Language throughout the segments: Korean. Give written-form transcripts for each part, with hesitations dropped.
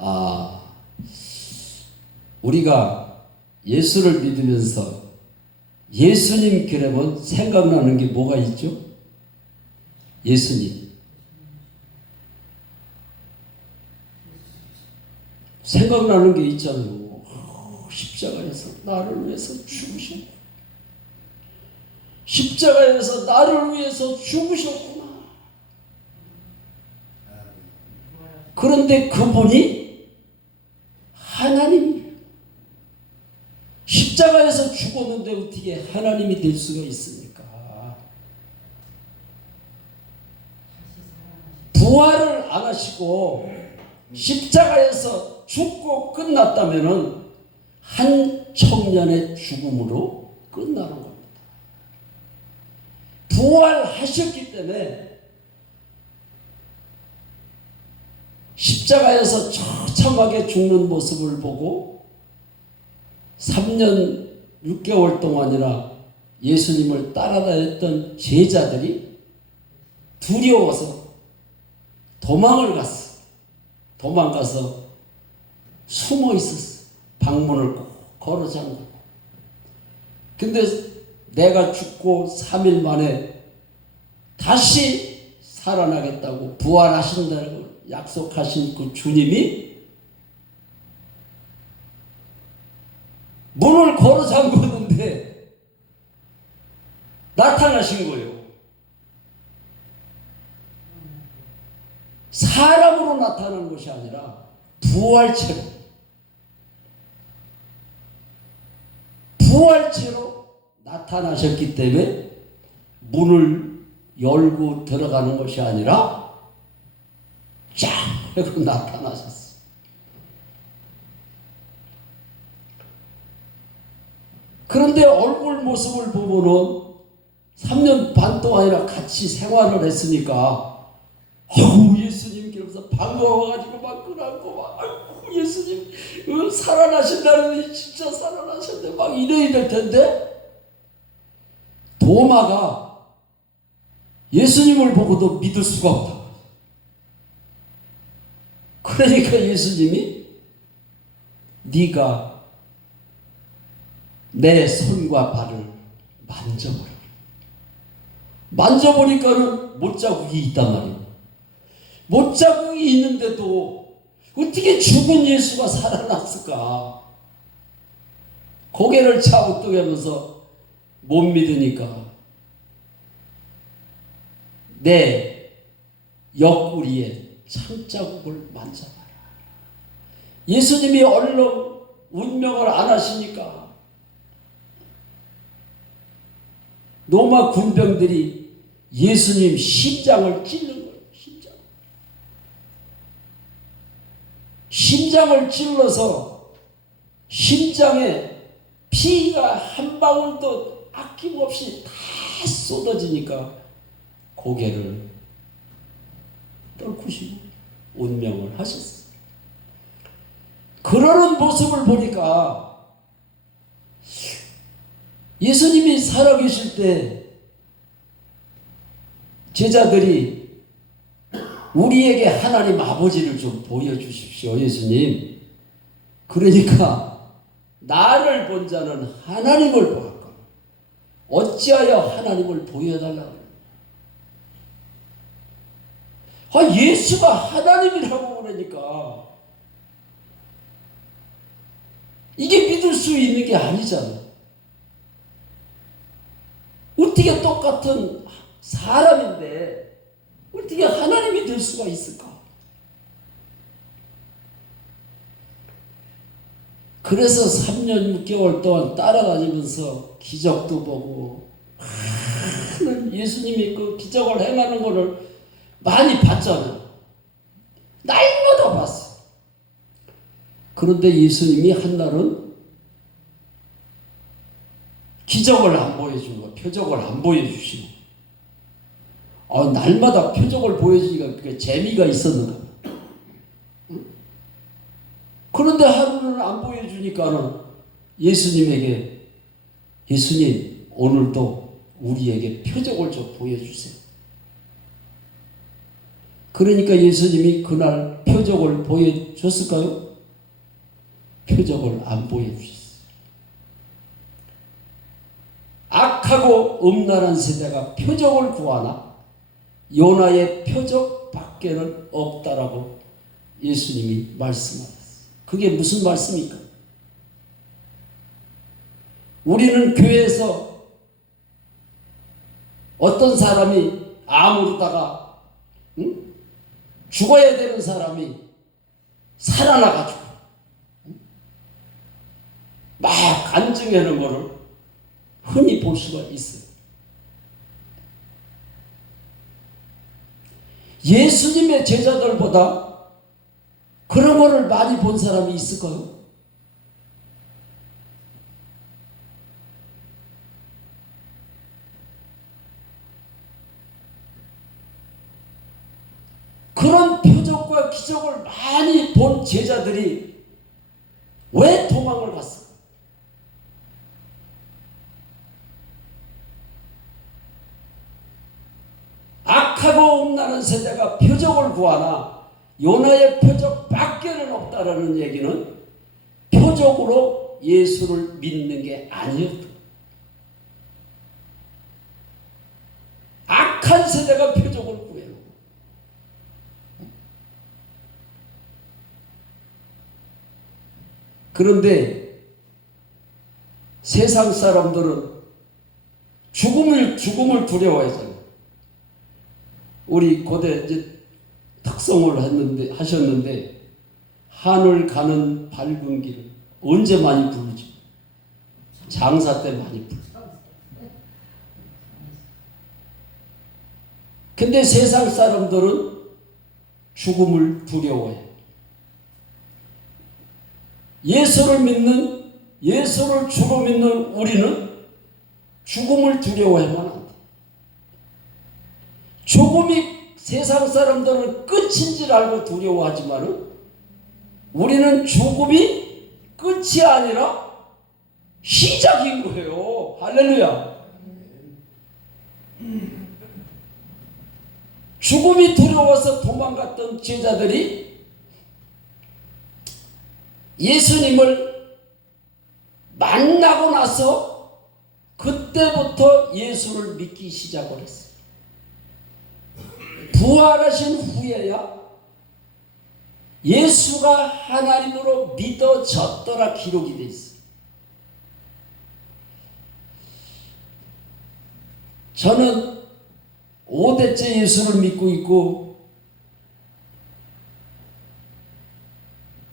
아, 우리가 예수를 믿으면서 예수님 그러면 생각나는 게 뭐가 있죠? 예수님. 생각나는 게 있잖아요. 십자가에서 나를 위해서 죽으셨고, 십자가에서 나를 위해서 죽으셨구나. 그런데 그분이 하나님이에요. 십자가에서 죽었는데 어떻게 하나님이 될 수가 있습니까? 부활을 안 하시고 십자가에서 죽고 끝났다면은 한 청년의 죽음으로 끝나는 겁니다. 부활하셨기 때문에 십자가에서 처참하게 죽는 모습을 보고 3년 6개월 동안이나 예수님을 따라다녔던 제자들이 두려워서 도망을 갔어. 도망가서 숨어 있었어. 방문을 걸어 잠그고. 근데 내가 죽고 3일 만에 다시 살아나겠다고 부활하신다고 약속하신 그 주님이 문을 걸어 잠궜는데 나타나신 거예요. 사람으로 나타난 것이 아니라 부활체로 나타나셨기 때문에 문을 열고 들어가는 것이 아니라 쫙 하고 나타나셨어요. 그런데 얼굴 모습을 보면은 3년 반 동안이나 같이 생활을 했으니까 예수님 그러면서 반가워가지고 막 끄라고 막 아이고 예수님 살아나신다는데 진짜 살아나셨네 막 이래야 될 텐데 도마가 예수님을 보고도 믿을 수가 없다. 그러니까 예수님이 네가 내 손과 발을 만져보라. 만져보니까는 못자국이 있단 말이에요. 못자국이 있는데도 어떻게 죽은 예수가 살아났을까? 고개를 차우뚱하면서 못 믿으니까 내 옆구리에 창자국을 만져봐라. 예수님이 얼른 운명을 안 하시니까 로마 군병들이 예수님 심장을 찔른 거예요. 심장을 찔러서 심장에 피가 한 방울도 아낌없이 다 쏟아지니까 고개를 떨구시고 운명을 하셨어요. 그러는 모습을 보니까 예수님이 살아계실 때 제자들이 우리에게 하나님 아버지를 좀 보여주십시오 예수님. 그러니까 나를 본 자는 하나님을 보았고 어찌하여 하나님을 보여달라고 예수가 하나님이라고 그러니까 이게 믿을 수 있는 게 아니잖아. 어떻게 똑같은 사람인데 어떻게 하나님이 될 수가 있을까? 그래서 3년 6개월 동안 따라다니면서 기적도 보고 예수님이 그 기적을 행하는 것을 많이 봤잖아요. 날마다 봤어. 그런데 예수님이 한날은 기적을 안 보여준 거, 표적을 안 보여주시고 날마다 표적을 보여주니까 그게 재미가 있었는가. 그런데 하루는 안 보여주니까는 예수님에게 예수님 오늘도 우리에게 표적을 좀 보여주세요. 그러니까 예수님이 그날 표적을 보여줬을까요? 표적을 안 보여주셨어요. 악하고 음란한 세대가 표적을 구하나 요나의 표적 밖에는 없다라고 예수님이 말씀하셨어요. 그게 무슨 말씀입니까? 우리는 교회에서 어떤 사람이 아무르다가 죽어야 되는 사람이 살아나가지고 막 간증하는 것을 흔히 볼 수가 있어요. 예수님의 제자들보다 그런 것을 많이 본 사람이 있을까요? 그런 표적과 기적을 많이 본 제자들이 왜 도망을 갔을까? 악하고 음란한 세대가 표적을 구하나 요나의 표적 밖에는 없다라는 얘기는 표적으로 예수를 믿는 게 아니었다. 악한 세대가 표적을 구해요. 그런데 세상 사람들은 죽음을 두려워해서요. 우리 고대 이제 특성을 하셨는데 하늘 가는 밝은 길 언제 많이 부르죠? 장사 때 많이 부르죠. 근데 세상 사람들은 죽음을 두려워해요. 예수를 주로 믿는 우리는 죽음을 두려워하면 안 돼. 죽음이 세상 사람들은 끝인 줄 알고 두려워하지만 우리는 죽음이 끝이 아니라 시작인 거예요. 할렐루야. 죽음이 두려워서 도망갔던 제자들이 예수님을 만나고 나서 그때부터 예수를 믿기 시작을 했어요. 부활하신 후에야 예수가 하나님으로 믿어졌더라 기록이 되어 있어요. 저는 5대째 예수를 믿고 있고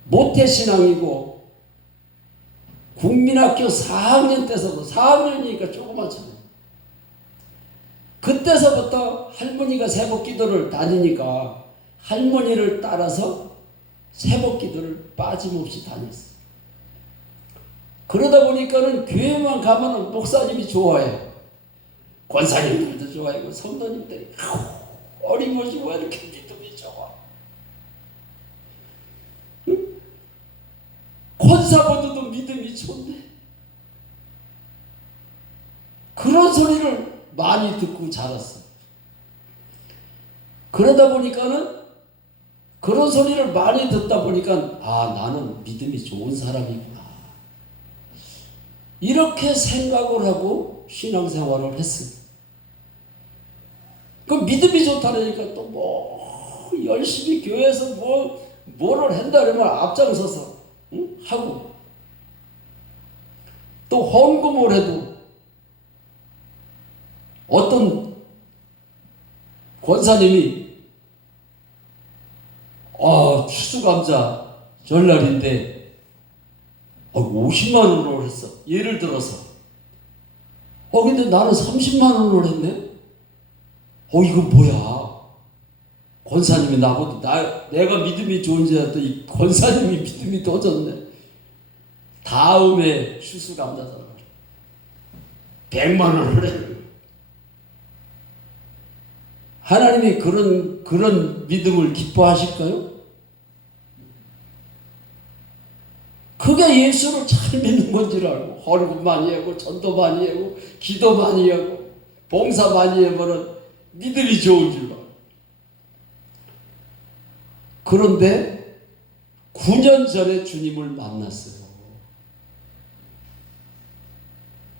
모태신앙이고 국민학교 4학년 때서부터 4학년이니까 조그맣잖아요. 그때서부터 할머니가 새벽기도를 다니니까 할머니를 따라서 새벽기도를 빠짐없이 다녔어요. 그러다 보니까는 교회만 가면은 목사님이 좋아해요. 권사님들도 좋아하고 성도님들이 어림없이 왜 이렇게 믿음이 좋아? 응? 권사보다도 믿음이 좋네. 그런 소리를 많이 듣고 자랐어요. 그러다 보니까는 그런 소리를 많이 듣다 보니까 나는 믿음이 좋은 사람이구나. 이렇게 생각을 하고 신앙생활을 했어요. 그 믿음이 좋다니까 또 뭐 열심히 교회에서 뭐를 한다 그러면 앞장서서 하고 또 헌금을 해도 어떤 권사님이 추수감사 전날인데 50만 원으로 했어. 예를 들어서 근데 나는 30만 원을 했네. 이거 뭐야? 권사님이 나보다 내가 믿음이 좋은 줄 알았더니 권사님이 믿음이 더 좋네. 다음에 추수감사잖아. 100만 원을 해. 하나님이 그런 믿음을 기뻐하실까요? 그게 예수를 잘 믿는 건줄 알고 헌금 많이 하고 전도 많이 하고 기도 많이 하고 봉사 많이 하면 믿음이 좋은 줄 알고. 그런데 9년 전에 주님을 만났어요.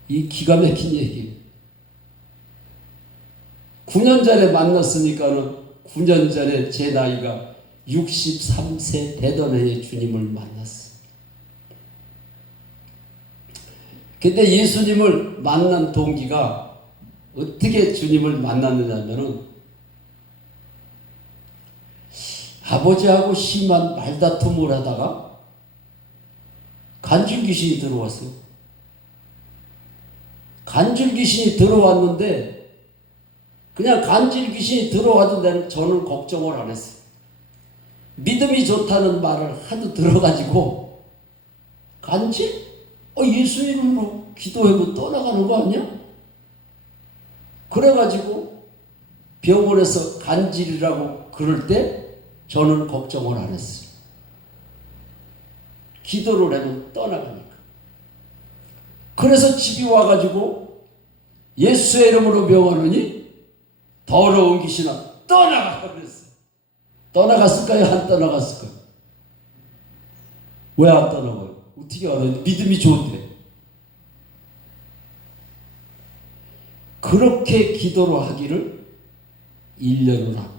이 기가 막힌 얘기예요. 9년 전에 만났으니까는 9년 전에 제 나이가 63세 되던 해에 주님을 만났어요. 근데 예수님을 만난 동기가 어떻게 주님을 만났느냐면은 아버지하고 심한 말다툼을 하다가 간질귀신이 들어왔어요. 간질귀신이 들어왔는데 그냥 간질귀신이 들어와도 저는 걱정을 안 했어요. 믿음이 좋다는 말을 하도 들어가지고 간질? 예수 이름으로 기도하고 떠나가는 거 아니야? 그래가지고 병원에서 간질이라고 그럴 때 저는 걱정을 안 했어요. 기도를 하면 떠나가니까. 그래서 집에 와가지고 예수의 이름으로 명하노니 더러운 귀신아 떠나가 그랬어요. 떠나갔을까요? 안 떠나갔을까요? 왜 안 떠나가요? 어떻게 알아요? 믿음이 좋은데. 그렇게 기도를 하기를 1년을 하고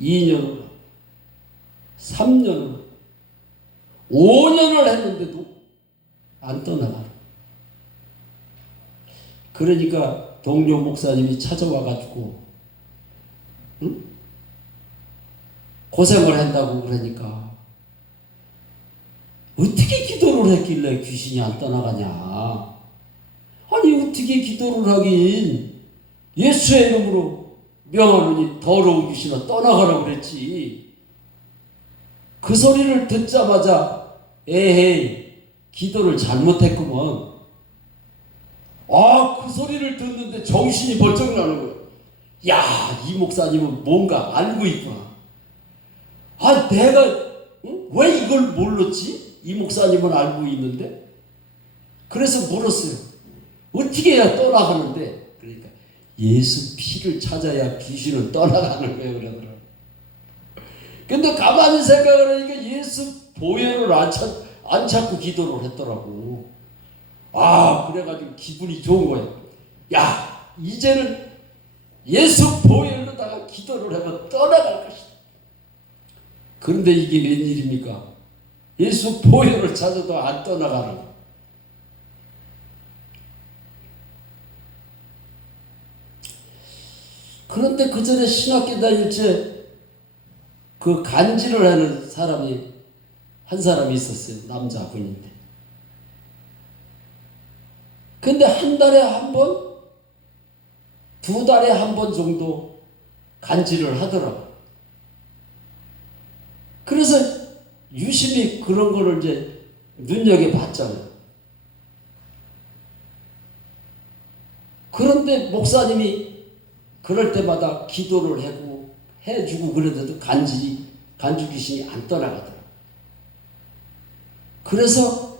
2년을 하고 3년을 하고 5년을 했는데도 안 떠나가. 그러니까 동료 목사님이 찾아와가지고 응? 고생을 한다고 그러니까 어떻게 기도를 했길래 귀신이 안 떠나가냐. 아니 어떻게 기도를 하긴 예수의 이름으로 명하노니 더러운 귀신아 떠나가라고 그랬지. 그 소리를 듣자마자 에헤이 기도를 잘못했구먼. 그 소리를 듣는데 정신이 벌쩍 나는 거예요. 야, 이 목사님은 뭔가 알고 있구나. 내가 왜 이걸 몰랐지? 이 목사님은 알고 있는데. 그래서 물었어요. 어떻게 해야 떠나가는데? 그러니까 예수 피를 찾아야 귀신은 떠나가는 거예요. 그러더라고요. 근데 가만히 생각을 하니까 예수 보혈을 안 찾고 기도를 했더라고. 그래가지고 기분이 좋은 거예요. 야, 이제는 예수 보혈로다가 기도를 하면 떠나갈 것이다. 그런데 이게 웬일입니까? 예수 보혈을 찾아도 안 떠나가는 거예요. 그런데 그 전에 신학교 다닐 때 그 간질을 하는 사람이 한 사람이 있었어요. 남자분인데. 근데 한 달에 한 번, 2달에 한 번 정도 간질을 하더라고요. 그래서 유심히 그런 거를 이제 눈여겨봤잖아요. 그런데 목사님이 그럴 때마다 기도를 해주고 그래도 간질 귀신이 안 떠나가더라고요. 그래서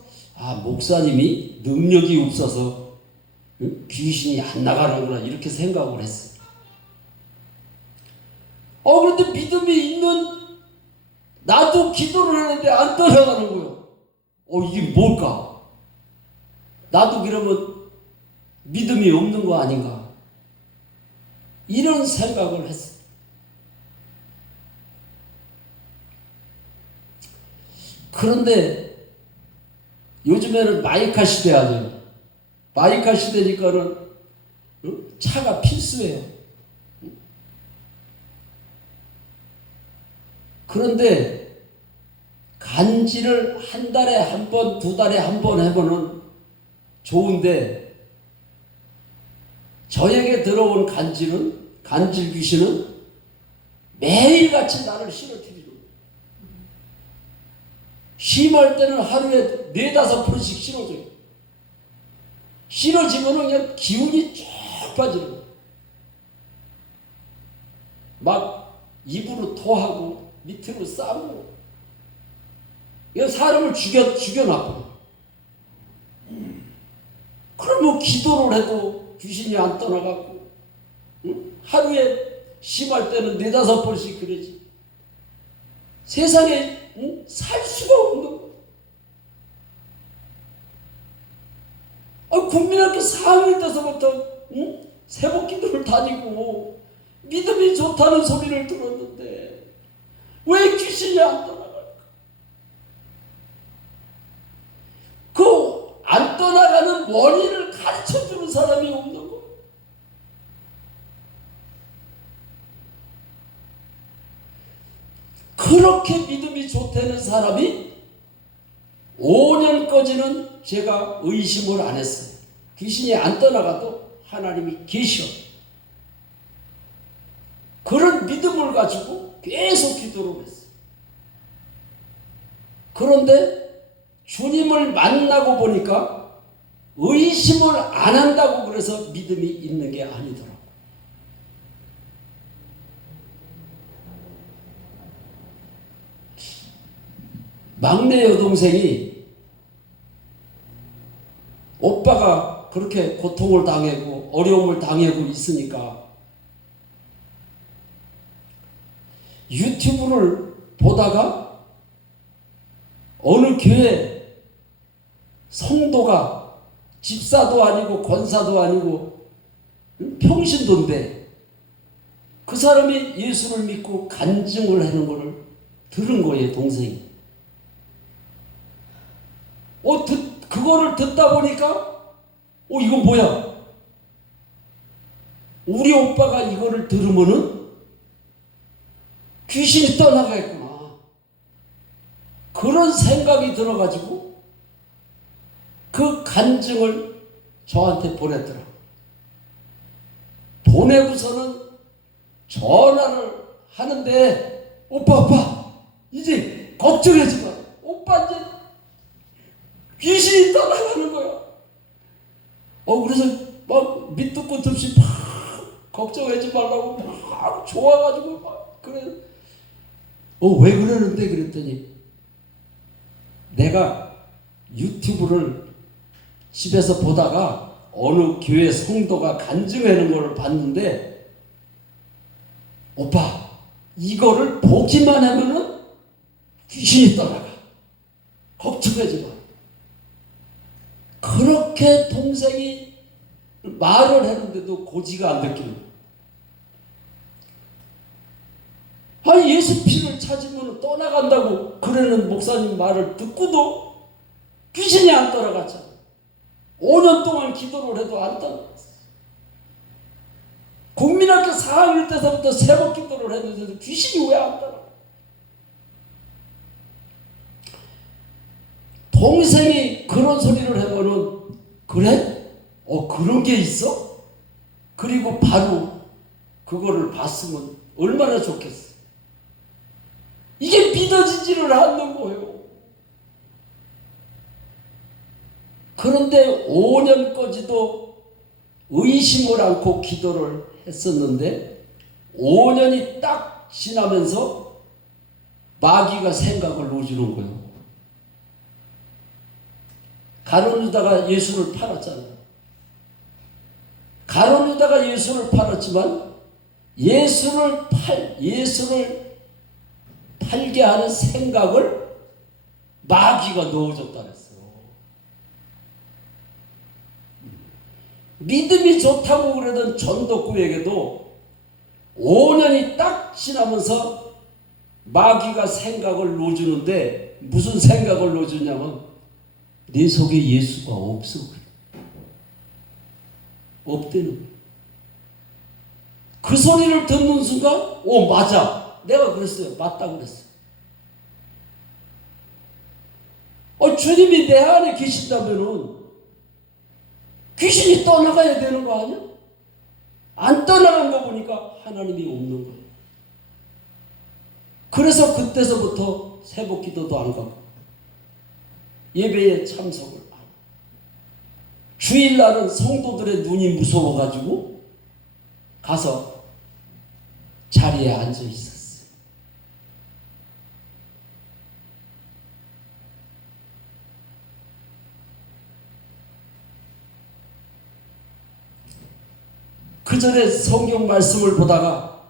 목사님이 능력이 없어서 귀신이 안 나가는구나 이렇게 생각을 했어요. 그런데 믿음이 있는 나도 기도를 하는데 안 떠나가는 거예요. 이게 뭘까? 나도 그러면 믿음이 없는 거 아닌가? 이런 생각을 했어요. 그런데 요즘에는 마이카 시대 아니에요. 마이카 시대니까는 차가 필수예요. 그런데 간질을 한 달에 한 번, 2달에 한 번 해보는 좋은데 저에게 들어온 간질 귀신은 매일같이 나를 싫어뜨리죠. 심할 때는 하루에 4-5%씩 싫어져요. 싫어지면 그냥 기운이 쫙 빠지는 거예요. 막 입으로 토하고 밑으로 싸고 이거 사람을 죽여놔버려. 그러면 기도를 해도 귀신이 안 떠나가고 하루에 심할 때는 4-5번씩 그러지. 세상에 살 수가 없는 거예요. 국민학교 4학년 때서부터 새벽기도를 다니고 믿음이 좋다는 소리를 들었는데 왜 귀신이 안 떠나갈까? 그 안 떠나가는 원인을 가르쳐주는 사람이 없는 거예요. 그렇게 믿음이 좋다는 사람이 5년까지는 제가 의심을 안 했어요. 귀신이 안 떠나가도 하나님이 계셔. 그런 믿음을 가지고 계속 기도를 했어요. 그런데 주님을 만나고 보니까 의심을 안 한다고 그래서 믿음이 있는 게 아니더라고요. 막내 여동생이 오빠가 그렇게 고통을 당하고 어려움을 당하고 있으니까 유튜브를 보다가 어느 교회 성도가 집사도 아니고 권사도 아니고 평신도인데 그 사람이 예수를 믿고 간증을 하는 것을 들은 거예요, 동생이. 그거를 듣다 보니까 이건 뭐야? 우리 오빠가 이거를 들으면은 귀신이 떠나가겠구나. 그런 생각이 들어가지고 그 간증을 저한테 보냈더라고요. 보내고서는 전화를 하는데 오빠 이제 걱정하지 마. 오빠 이제 귀신이 떠나가는 거야. 그래서 막 밑도 끝 없이 막 걱정하지 말라고 막 좋아가지고 막 그래. 왜 그러는데? 그랬더니 내가 유튜브를 집에서 보다가 어느 교회 성도가 간증하는 걸 봤는데 오빠 이거를 보기만 하면은 귀신이 떠나가. 걱정하지 마. 그렇게 동생이 말을 했는데도 고지가 안 듣기는. 예수 피를 찾으면 떠나간다고 그러는 목사님 말을 듣고도 귀신이 안 떠나갔잖아. 5년 동안 기도를 해도 안 떠나갔어. 국민학교 4학년 때서부터 새벽 기도를 했는데도 귀신이 왜 안 떠나가? 동생이 그런 소리를 해보면 그래? 그런 게 있어? 그리고 바로 그거를 봤으면 얼마나 좋겠어. 이게 믿어지지를 않는 거예요. 그런데 5년까지도 의심을 않고 기도를 했었는데 5년이 딱 지나면서 마귀가 생각을 놓아주는 거예요. 가룟 유다가 예수를 팔았잖아요. 가룟 유다가 예수를 팔았지만 예수를 팔게 하는 생각을 마귀가 넣어줬다 그랬어요. 믿음이 좋다고 그러던 전도구에게도 5년이 딱 지나면서 마귀가 생각을 넣어주는데 무슨 생각을 넣어주냐면 내 속에 예수가 없어. 없대는. 그 소리를 듣는 순간 맞아. 내가 그랬어요. 맞다고 그랬어요. 주님이 내 안에 계신다면은 귀신이 떠나가야 되는 거 아니야? 안 떠나간 거 보니까 하나님이 없는 거예요. 그래서 그때서부터 새벽 기도도 안 가고 예배에 참석을 안 하고 주일날은 성도들의 눈이 무서워가지고 가서 자리에 앉아 있었어요. 그 전에 성경 말씀을 보다가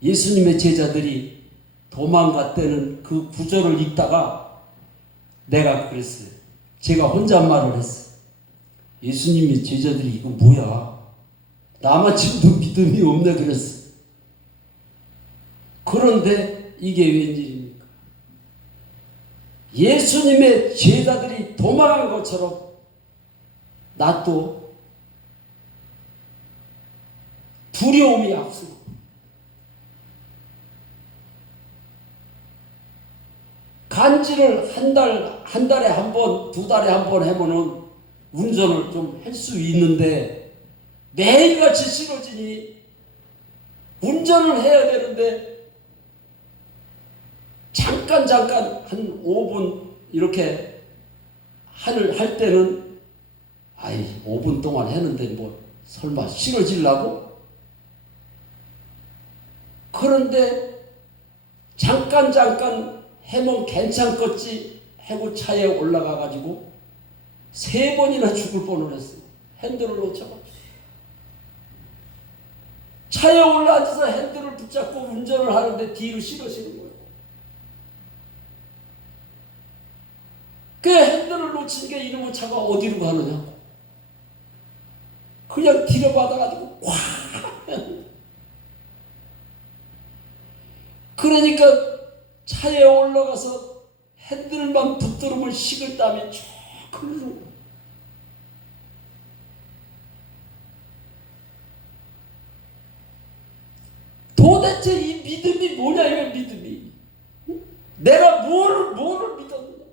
예수님의 제자들이 도망갔다는 그 구절을 읽다가 내가 그랬어요. 제가 혼잣말을 했어요. 예수님의 제자들이 이거 뭐야? 나만 지금도 믿음이 없네 그랬어. 그런데 이게 웬일입니까? 예수님의 제자들이 도망한 것처럼 나 또 두려움이 앞서고 간지를 한 달에 한 번, 두 달에 한 번 해보는 운전을 좀 할 수 있는데 매일같이 싫어지니 운전을 해야 되는데 잠깐 한 5분 이렇게 할 때는 아이 5분 동안 했는데 뭐 설마 싫어지려고? 그런데 잠깐 해면 괜찮겠지 하고 차에 올라가가지고 3번이나 죽을 뻔을 했어요. 핸들을 놓쳐가지고. 차에 올라앉아서 핸들을 붙잡고 운전을 하는데 뒤로 실어지는 거예요. 그 핸들을 놓치니까 이놈의 차가 어디로 가느냐고. 그냥 뒤로 받아가지고 꽉. 그러니까 차에 올라가서 핸들만 붙들으면 식을땀이 쭉 흐르는 거예요. 도대체 이 믿음이 뭐냐, 이 믿음이. 내가 뭐를 믿었느냐.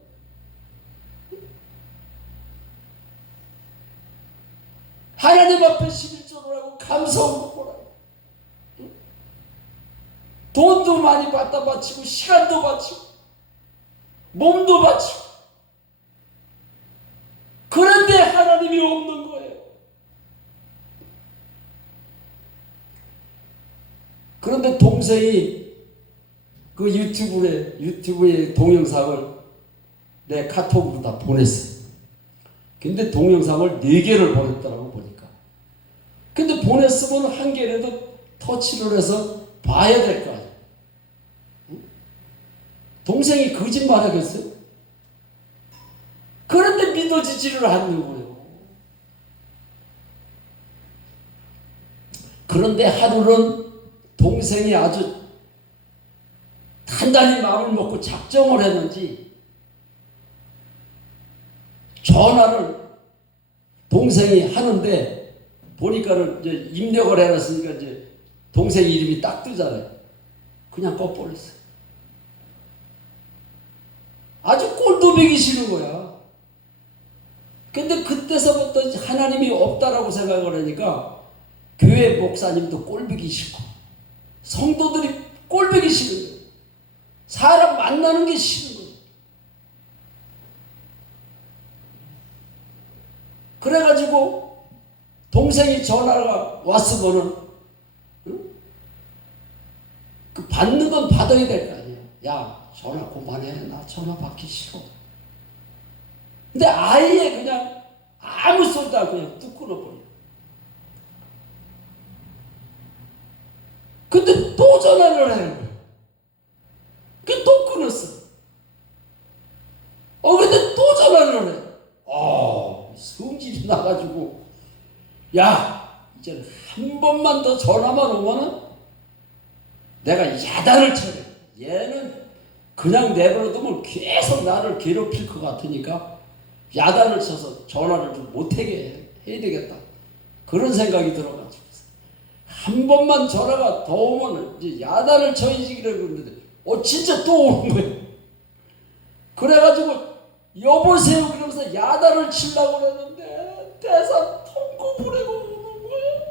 하나님 앞에 11조를 하고 감사하고 보라고. 돈도 많이 갖다 바치고 시간도 바치고 몸도 바치고 그런데 하나님이 없는 거예요. 그런데 동생이 그 유튜브에 동영상을 내 카톡으로 다 보냈어요. 근데 동영상을 4개를 보냈더라고 보니까. 근데 보냈으면 한 개라도 터치를 해서 봐야 될 거 아니에요. 동생이 거짓말 하겠어요? 그런데 믿어지지를 않는 거예요. 그런데 하루는 동생이 아주 단단히 마음을 먹고 작정을 했는지 전화를 동생이 하는데 보니까는 이제 입력을 해놨으니까 이제 동생 이름이 딱 뜨잖아요. 그냥 꺼버렸어요. 아주 꼴도 보기 싫은 거야. 근데 그때서부터 하나님이 없다라고 생각을 하니까 교회 목사님도 꼴보기 싫고 성도들이 꼴보기 싫은 거예요. 사람 만나는 게 싫은 거예요. 그래가지고 동생이 전화가 왔으면은 그 받는 건 받아야 될 거 아니에요. 야 전화 그만해. 나 전화 받기 싫어. 근데 아예 그냥 아무 소리도 안 그냥 뚝 끊어버려. 근데 또 전화를 하는 거예요. 그 또 끊었어. 근데 또 전화를 해. 성질이 나가지고 야 이제 한 번만 더 전화만 오면은 내가 야단을 쳐야 돼. 얘는 그냥 내버려두면 계속 나를 괴롭힐 것 같으니까 야단을 쳐서 전화를 좀 못하게 해야 되겠다. 그런 생각이 들어가지고 한 번만 전화가 더 오면 이제 야단을 쳐야지 그러는데 진짜 또 오는 거예요. 그래가지고 여보세요 그러면서 야단을 치려고 그랬는데 대사 통고 보내고 오는 거예요.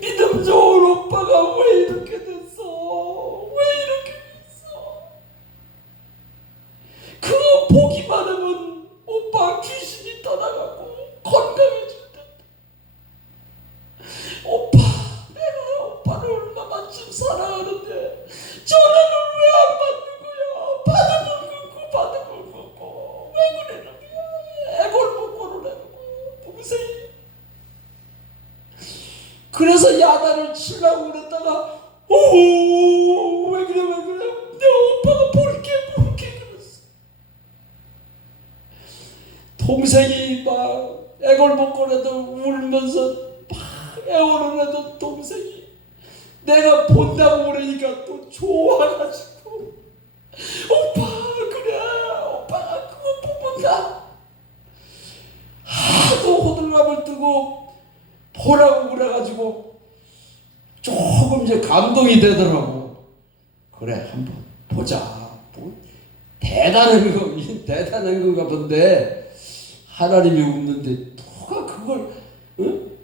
믿음 좋은 오빠가 왜 이렇게 됐어? 왜 이렇게 됐어? 그거 보기만 하면 오빠 귀신이 떠나가고 건강해질 텐데. 오빠, 내가 오빠를 얼마만큼 사랑하는데 전화를 왜 안 받는 거야? 받으면 끊고 받으면 끊고 왜 그러는 거야? 애걸복걸을 해놓고 동생이. 그래서 야단을 치려고 그랬다가 왜 그래 동생이 막 애걸복걸해도 울면서 막 애원을 해도 동생이 내가 본다고 그러니까 또 좋아가지고 오빠 그래 오빠가 그거 본다 하도 호들갑을 뜨고 보라고 그래가지고 조금 이제 감동이 되더라고. 그래 한번 보자. 뭐 대단한 건가 본데 하나님이 웃는데 누가 그걸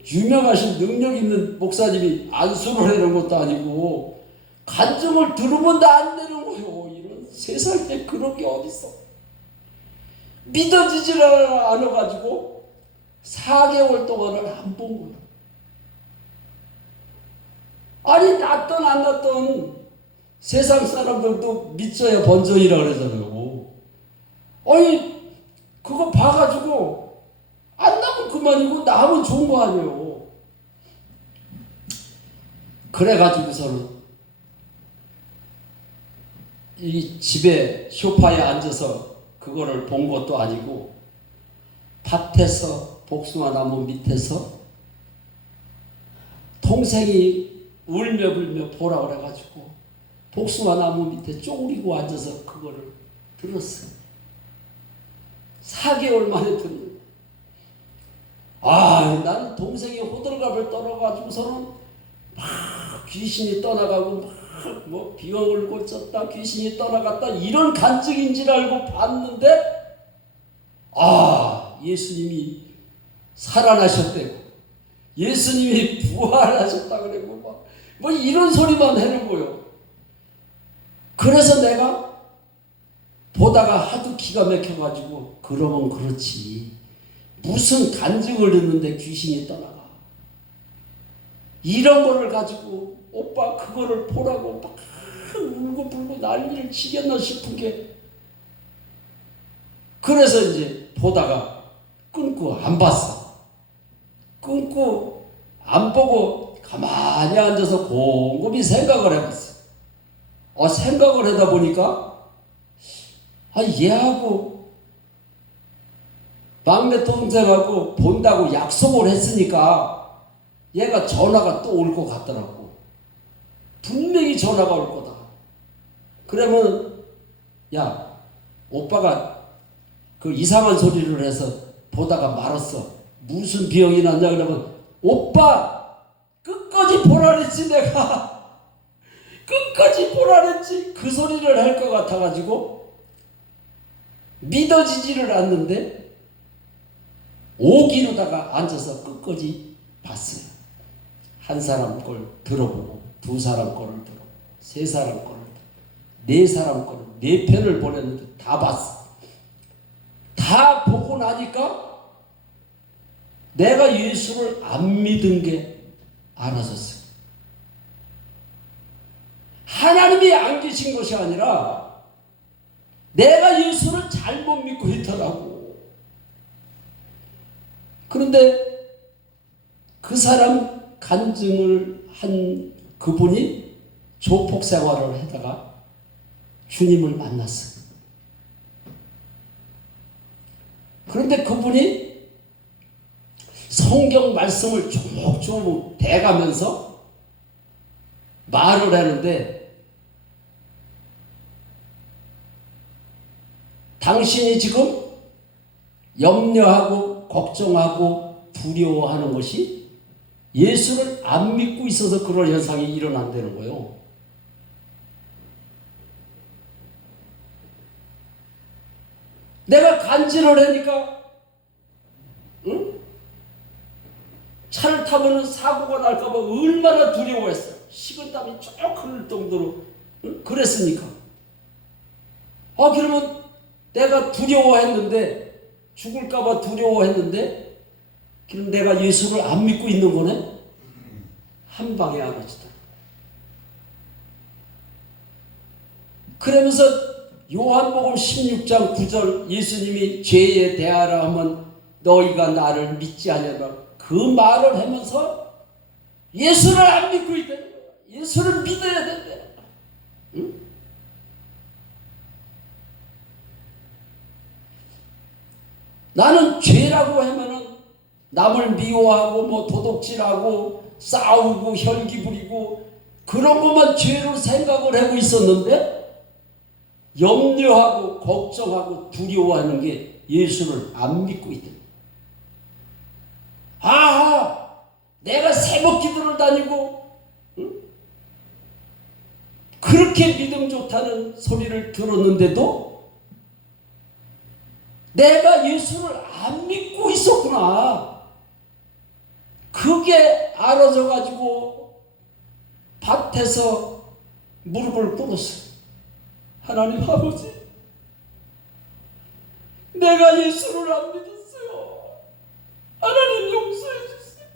유명하신 능력 있는 목사님이 안수를 해놓은 것도 아니고 간증을 들으면 다 안 되는 거요. 이런 세상에 그런 게 어딨어. 믿어지질 않아가지고 4개월 동안을 안 본 거야. 아니 났던 안 났던 세상 사람들도 믿져야 번져이라 그러잖아요. 아니 그거 봐가지고 안 나면 그만이고 나면 좋은 거 아니에요. 그래가지고서는 이 집에 소파에 앉아서 그거를 본 것도 아니고 밭에서 복숭아 나무 밑에서 동생이 울며 불며 보라 그래가지고 복숭아 나무 밑에 쪼그리고 앉아서 그거를 들었어요. 4개월 만에 듣는. 나는 동생이 호들갑을 떨어가지고서는 막 귀신이 떠나가고 막 뭐 병을 고쳤다 귀신이 떠나갔다 이런 간증인 줄 알고 봤는데 예수님이 살아나셨대고 예수님이 부활하셨다 그러고 뭐 이런 소리만 해는 거예요. 그래서 내가 보다가 하도 기가 막혀가지고 그러면 그렇지 무슨 간증을 듣는데 귀신이 떠나가 이런 거를 가지고 오빠 그거를 보라고 막 울고 불고 난리를 치겠나 싶은 게 그래서 이제 보다가 끊고 안 봤어. 끊고 안 보고 가만히 앉아서 곰곰이 생각을 해봤어. 생각을 하다 보니까 얘하고 막내 동생하고 본다고 약속을 했으니까 얘가 전화가 또 올 것 같더라고. 분명히 전화가 올 거다. 그러면 야 오빠가 그 이상한 소리를 해서 보다가 말았어. 무슨 병이 났냐 그러면 오빠 끝까지 보라 그랬지 내가. 끝까지 보라 그랬지. 그 소리를 할 것 같아가지고 믿어지지를 않는데 오기로다가 앉아서 끝까지 봤어요. 한 사람 걸 들어보고 두 사람 거를 들어보고 세 사람 거를 들어보고 네 사람 거를 4편을 보냈는데 다 봤어. 다 보고 나니까 내가 예수를 안 믿은 게 알아졌어요. 하나님이 안 계신 것이 아니라 내가 예수를 잘못 믿고 있더라고. 그런데 그 사람 간증을 한 그분이 조폭 생활을 하다가 주님을 만났어요. 그런데 그분이 성경 말씀을 조목조목 대가면서 말을 하는데 당신이 지금 염려하고 걱정하고 두려워하는 것이 예수를 안 믿고 있어서 그런 현상이 일어난다는 거예요. 내가 간질을 하니까 차를 타면 사고가 날까 봐 얼마나 두려워했어요. 식은땀이 쭉 흐를 정도로 그랬으니까. 그러면 내가 두려워했는데 죽을까 봐 두려워했는데 그럼 내가 예수를 안 믿고 있는 거네? 한 방에 알아지다. 그러면서 요한복음 16장 9절 예수님이 죄에 대하라 하면 너희가 나를 믿지 아니하라 그 말을 하면서 예수를 안 믿고 있다는 거야. 예수를 믿어야 된다. 응? 나는 죄라고 하면은 남을 미워하고 뭐 도둑질하고 싸우고 혈기 부리고 그런 것만 죄로 생각을 하고 있었는데 염려하고 걱정하고 두려워하는 게 예수를 안 믿고 있다. 아하, 내가 새벽 기도를 다니고 그렇게 믿음 좋다는 소리를 들었는데도 내가 예수를 안 믿고 있었구나. 그게 알아져 가지고 밭에서 무릎을 꿇었어요. 하나님 아버지, 내가 예수를 안 믿었어요. 하나님 용서해 주세요.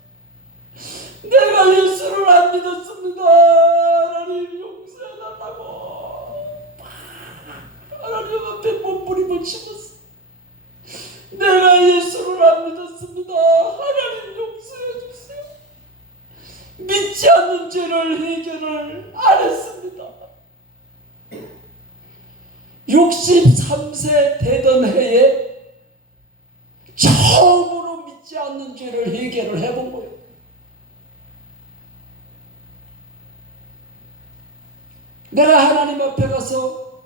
내가 예수를 안 믿었습니다. 하나님 용서해 달라고 하나님 앞에 몸부림을 쳤어요. 내가 예수를 안 믿었습니다. 하나님 용서해 주세요. 믿지 않는 죄를 해결을 안 했습니다. 63세 되던 해에 처음으로 믿지 않는 죄를 해결을 해본 거예요. 내가 하나님 앞에 가서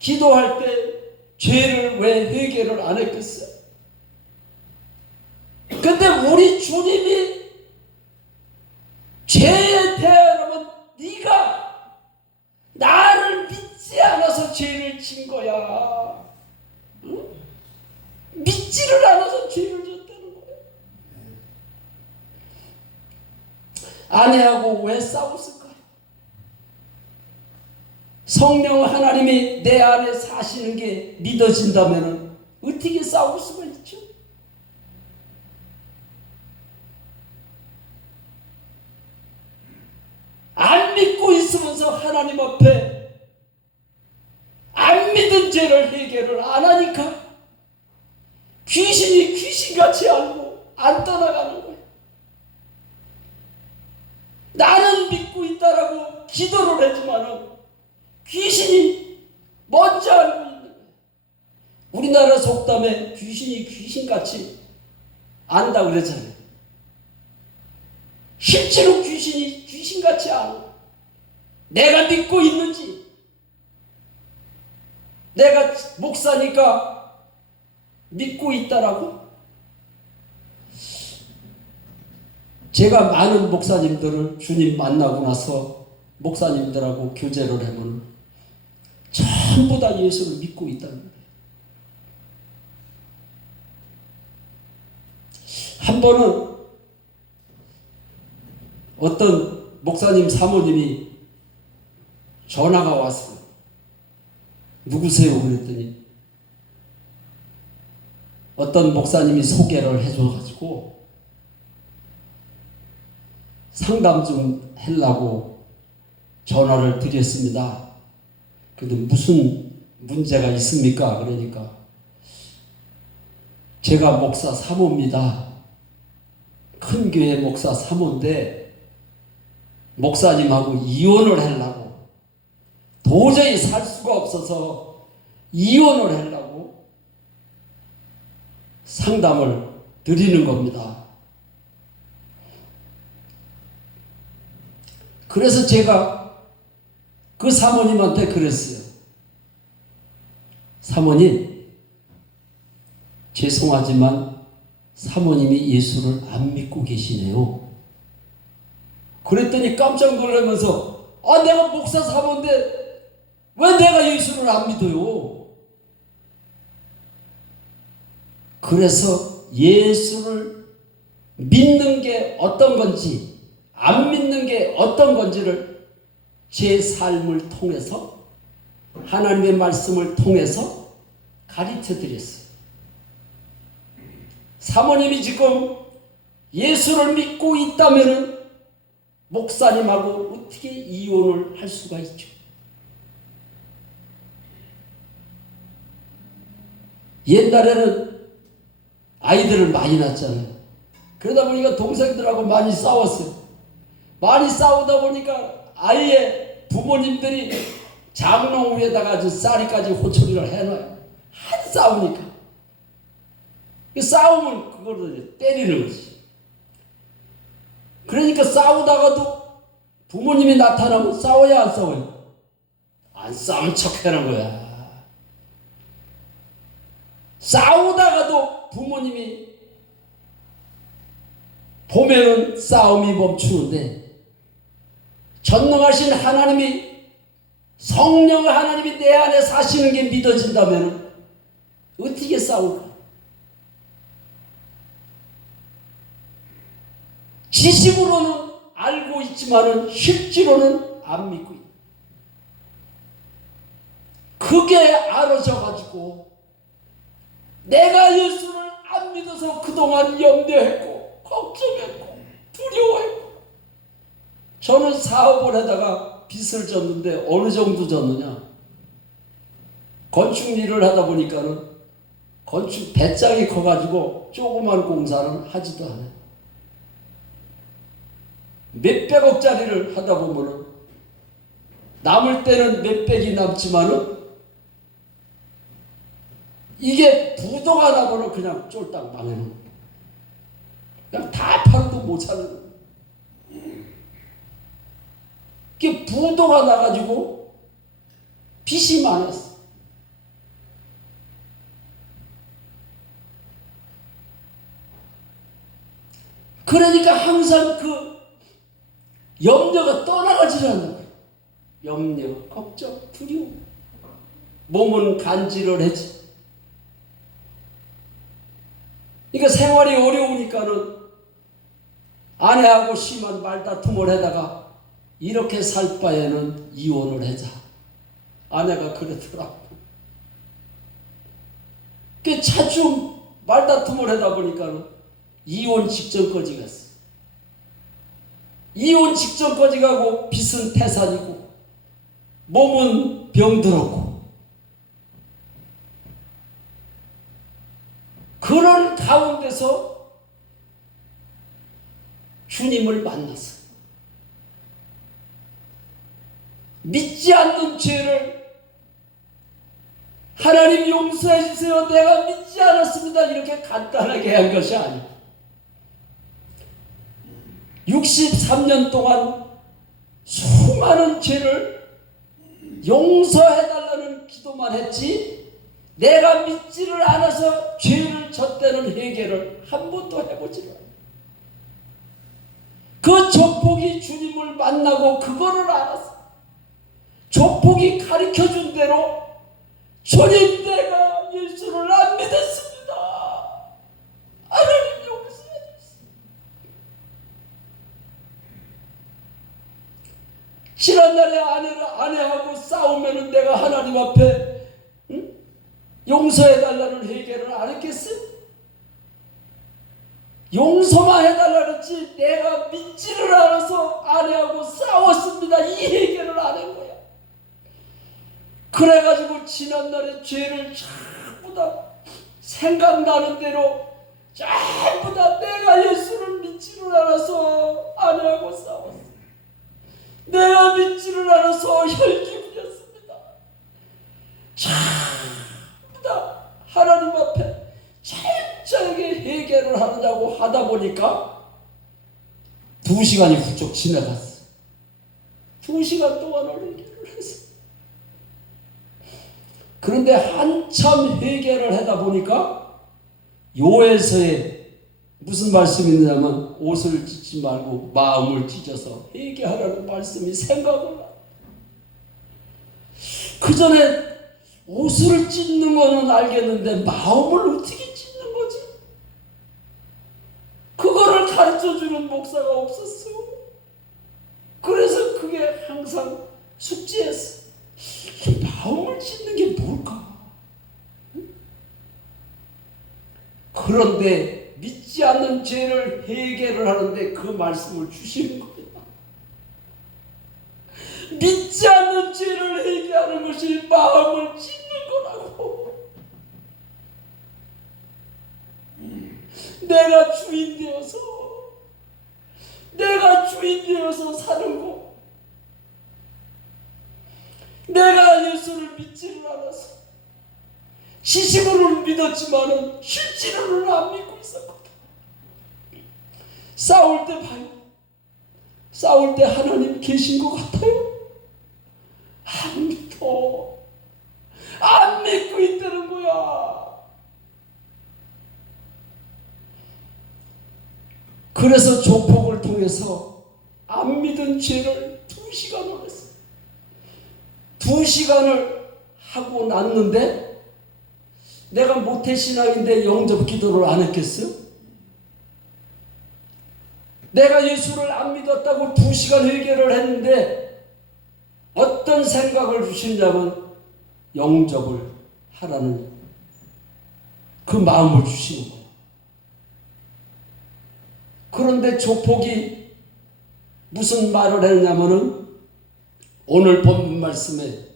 기도할 때 죄를 왜 해결을 안 했겠어요? 근데 우리 주님이 죄에 대하면 네가 나를 믿지 않아서 죄를 진 거야. 응? 믿지를 않아서 죄를 졌다는 거야. 아내하고 왜 싸웠을까? 성령 하나님이 내 안에 사시는 게 믿어진다면 어떻게 싸울 수가 있죠? 안 믿고 있으면서 하나님 앞에 안 믿은 죄를 해결을 안 하니까 귀신이 귀신같이 알고 안 떠나가는 거예요. 나는 믿고 있다라고 기도를 하지만은 귀신이 먼저 알고 있는 거예요. 우리나라 속담에 귀신이 귀신같이 안다 그러잖아요. 실제로 귀신이 귀신같이 알아. 내가 믿고 있는지, 내가 목사니까 믿고 있다라고. 제가 많은 목사님들을 주님 만나고 나서 목사님들하고 교제를 하면 전부 다 예수를 믿고 있다는 거예요. 한 번은 어떤 목사님 사모님이 전화가 왔어요. 누구세요? 그랬더니 어떤 목사님이 소개를 해줘가지고 상담 좀 하려고 전화를 드렸습니다. 근데 무슨 문제가 있습니까? 그러니까 제가 목사 사모입니다. 큰 교회 목사 사모인데 목사님하고 이혼을 하려고, 도저히 살 수가 없어서 이혼을 하려고 상담을 드리는 겁니다. 그래서 제가 그 사모님한테 그랬어요. 사모님, 죄송하지만 사모님이 예수를 안 믿고 계시네요. 그랬더니 깜짝 놀라면서 내가 목사 사모인데 왜 내가 예수를 안 믿어요? 그래서 예수를 믿는 게 어떤 건지 안 믿는 게 어떤 건지를 제 삶을 통해서, 하나님의 말씀을 통해서 가르쳐 드렸어요. 사모님이 지금 예수를 믿고 있다면 목사님하고 어떻게 이혼을 할 수가 있죠? 옛날에는 아이들을 많이 낳았잖아요. 그러다 보니까 동생들하고 많이 싸웠어요. 많이 싸우다 보니까 아예 부모님들이 장롱 위에다가 아주 쌀이까지 호처리를 해놔요. 한 싸우니까. 싸우면 그거를 때리는 거지. 그러니까 싸우다가도 부모님이 나타나면 싸워야 안 싸워요? 안 싸운 척 하는 거야. 싸우다가도 부모님이 보면은 싸움이 멈추는데, 전능하신 하나님이, 성령 하나님이 내 안에 사시는 게 믿어진다면 어떻게 싸울까? 지식으로는 알고 있지만은 실제로는 안 믿고 있다. 그게 알아져 가지고 내가 예수를 안 믿어서 그동안 염려했고 걱정했고 두려워했고, 저는 사업을 하다가 빚을 졌는데 어느 정도 졌느냐, 건축 일을 하다 보니까는 건축 배짱이 커가지고 조그만 공사는 하지도 않아요. 몇백억짜리를 하다 보면은 남을 때는 몇백이 남지만은 이게 부도가 나면은 그냥 쫄딱 망하는 거예요. 그냥 다 팔아도 못 사는 거예요. 이게 부도가 나가지고 빚이 많았어. 그러니까 항상 그 염려가 떠나가지 않는 거예요. 염려, 걱정, 두려움. 몸은 간지러해지. 그러니까 생활이 어려우니까는 아내하고 심한 말다툼을 하다가 이렇게 살 바에는 이혼을 하자. 아내가 그러더라고. 그 자주 말다툼을 하다 보니까는 이혼 직전까지 갔어. 이혼 직전까지 가고 빚은 태산이고 몸은 병들었고, 그런 가운데서 주님을 만났어. 믿지 않는 죄를 하나님 용서해 주세요, 내가 믿지 않았습니다, 이렇게 간단하게 한 것이 아니고 63년 동안 수많은 죄를 용서해달라는 기도만 했지, 내가 믿지를 않아서 죄를 졌다는 회개를 한 번도 해보지 않아요. 그 조폭이 주님을 만나고 그거를 알았어. 조폭이 가르쳐준 대로 주님, 내가 예수를 안 믿었습니다, 하나님 용서해 주세요. 지난날에 아내하고 싸우면은 내가 하나님 앞에 용서해달라는 회개를 안 했겠어요? 용서만 해달라는지 내가 믿지를 않아서 아내하고 싸웠습니다, 이 회개를 안 한 거야. 그래가지고 지난날의 죄를 전부 다 생각나는 대로 전부 다 내가 예수를 믿지를 않아서 아내하고 싸웠어. 내가 믿지를 않아서 혈기부렸습니다. 전부 다 하나님 앞에 철저하게 회개를 하느냐고 하다 보니까 2시간이 훌쩍 지나갔어. 2시간 동안을 회개를 했어. 그런데 한참 회개를 하다 보니까 요에서에 무슨 말씀이 있느냐면, 옷을 찢지 말고 마음을 찢어서 회개하라는 말씀이 생각을 나. 그 전에 옷을 찢는 거는 알겠는데 마음을 어떻게 찢는 거지? 그거를 가르쳐주는 목사가 없었어. 그래서 그게 항상 숙제였어. 마음을 찢는 게 뭘까? 그런데 믿지 않는 죄를 회개를 하는데 그 말씀을 주시는 거야. 믿지 않는 죄를 회개하는 것이 마음을 찢는 거라고. 내가 주인 되어서 사는 거, 내가 예수를 믿지를 않아서 지식으로는 믿었지만은 실제로는 안 믿고 있었거든. 싸울 때 봐요. 싸울 때 하나님 계신 것 같아요? 안 믿어. 안 믿고 있다는 거야. 그래서 조폭을 통해서 안 믿은 죄를 2시간을 했어요. 2시간을 하고 났는데 내가 모태신앙인데 영접 기도를 안 했겠어요? 내가 예수를 안 믿었다고 2시간 회개를 했는데 어떤 생각을 주시냐면 영접을 하라는 그 마음을 주시는 거예요. 그런데 조폭이 무슨 말을 했냐면은 오늘 본문 말씀에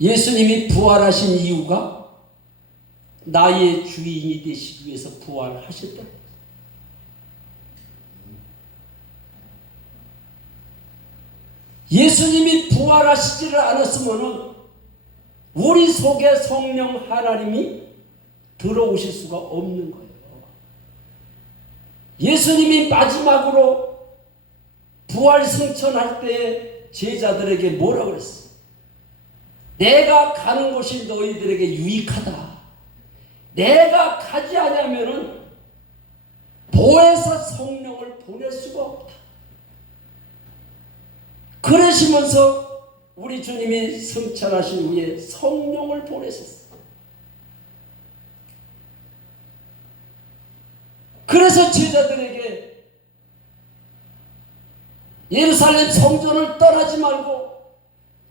예수님이 부활하신 이유가 나의 주인이 되시기 위해서 부활하셨다. 예수님이 부활하시지를 않았으면 우리 속에 성령 하나님이 들어오실 수가 없는 거예요. 예수님이 마지막으로 부활 승천할 때 제자들에게 뭐라고 그랬어요? 내가 가는 곳이 너희들에게 유익하다. 내가 가지 않으면은 보혜사 성령을 보낼 수가 없다. 그러시면서 우리 주님이 승천하신 후에 성령을 보내셨어요. 그래서 제자들에게 예루살렘 성전을 떠나지 말고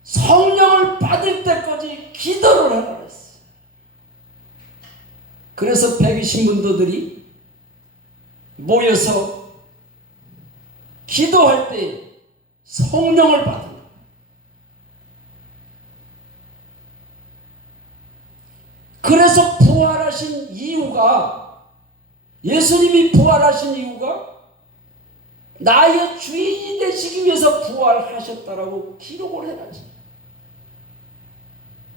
성령을 받을 때까지 기도를 하라 그랬어요. 그래서 120문도들이 모여서 기도할 때 성령을 받은 거예요. 그래서 부활하신 이유가 예수님이 부활하신 이유가 나의 주인이 되시기 위해서 부활하셨다라고 기록을 해놨지.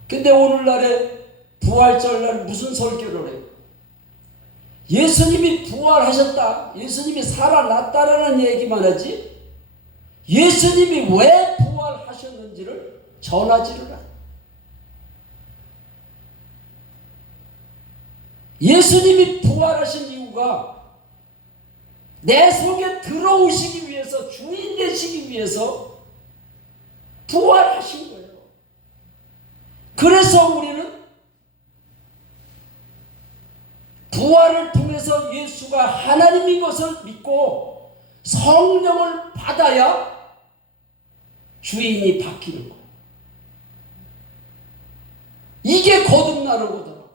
근데 오늘날에 부활절날 무슨 설교를 해요? 예수님이 부활하셨다, 예수님이 살아났다라는 얘기만 하지 예수님이 왜 부활하셨는지를 전하지를 않아요. 예수님이 부활하신 이유가 내 속에 들어오시기 위해서, 주인 되시기 위해서 부활하신 거예요. 그래서 우리는 부활을 통해서 예수가 하나님인 것을 믿고 성령을 받아야 주인이 바뀌는 거예요. 이게 거듭나는 거더라고요.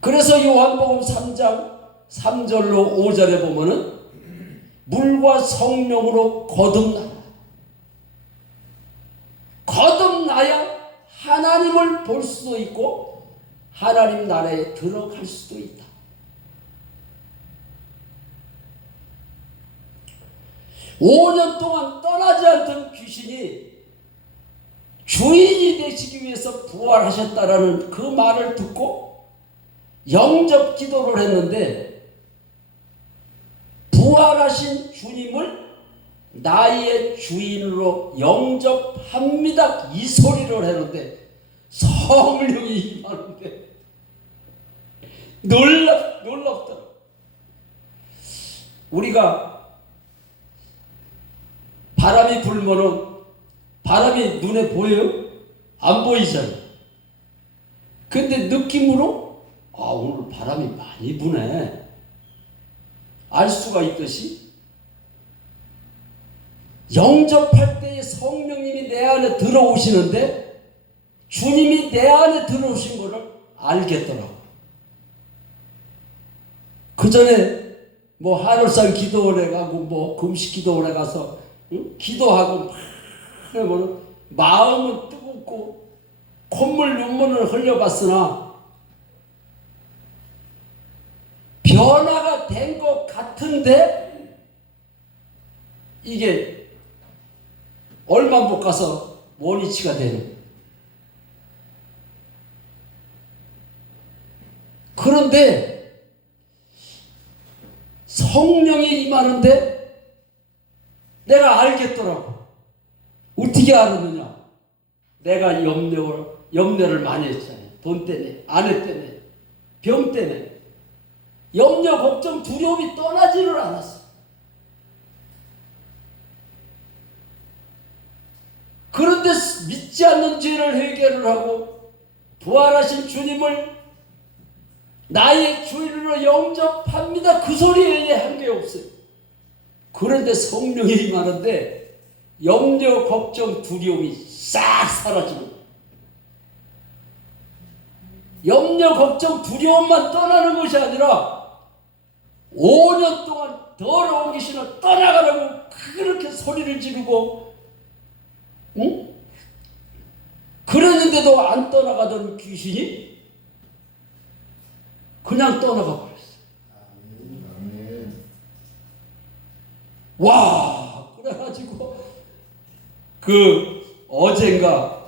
그래서 요한복음 3장 3절로 5절에 보면은 물과 성령으로 거듭나라. 거듭나야 하나님을 볼 수도 있고 하나님 나라에 들어갈 수도 있다. (5년) 동안 떠나지 않던 귀신이 주인이 되시기 위해서 부활하셨다라는 그 말을 듣고 영접 기도를 했는데 부활하신 주님을 나의 주인으로 영접합니다 이 소리를 했는데 성령이 임하는데 놀랍더라. 우리가 바람이 불면은 바람이 눈에 보여요? 안 보이잖아요. 근데 느낌으로 오늘 바람이 많이 부네 알 수가 있듯이 영접할 때에 성령님이 내 안에 들어오시는데 주님이 내 안에 들어오신 것을 알겠더라고. 그 전에 뭐 하늘산 기도원에 가고 뭐 금식 기도원에 가서 기도하고 막 하면 마음은 뜨겁고 콧물 눈물을 흘려봤으나 변화가 된 것 같은데 이게 얼마 못 가서 원위치가 되는 거예요. 그런데 성령이 임하는데 내가 알겠더라고. 어떻게 알았느냐? 내가 염려를 많이 했잖아요. 돈 때문에, 아내 때문에, 병 때문에. 염려, 걱정, 두려움이 떠나지를 않았어. 그런데 믿지 않는 죄를 해결을 하고 부활하신 주님을 나의 주인으로 영접합니다. 그 소리 외에 한 게 없어요. 그런데 성령이 임하는데 염려, 걱정, 두려움이 싹 사라지고 염려, 걱정, 두려움만 떠나는 것이 아니라 5년 동안 더러운 귀신을 떠나가라고 그렇게 소리를 지르고 응? 그랬는데도 안 떠나가던 귀신이 그냥 떠나가 버렸어요. 와, 그래가지고 어젠가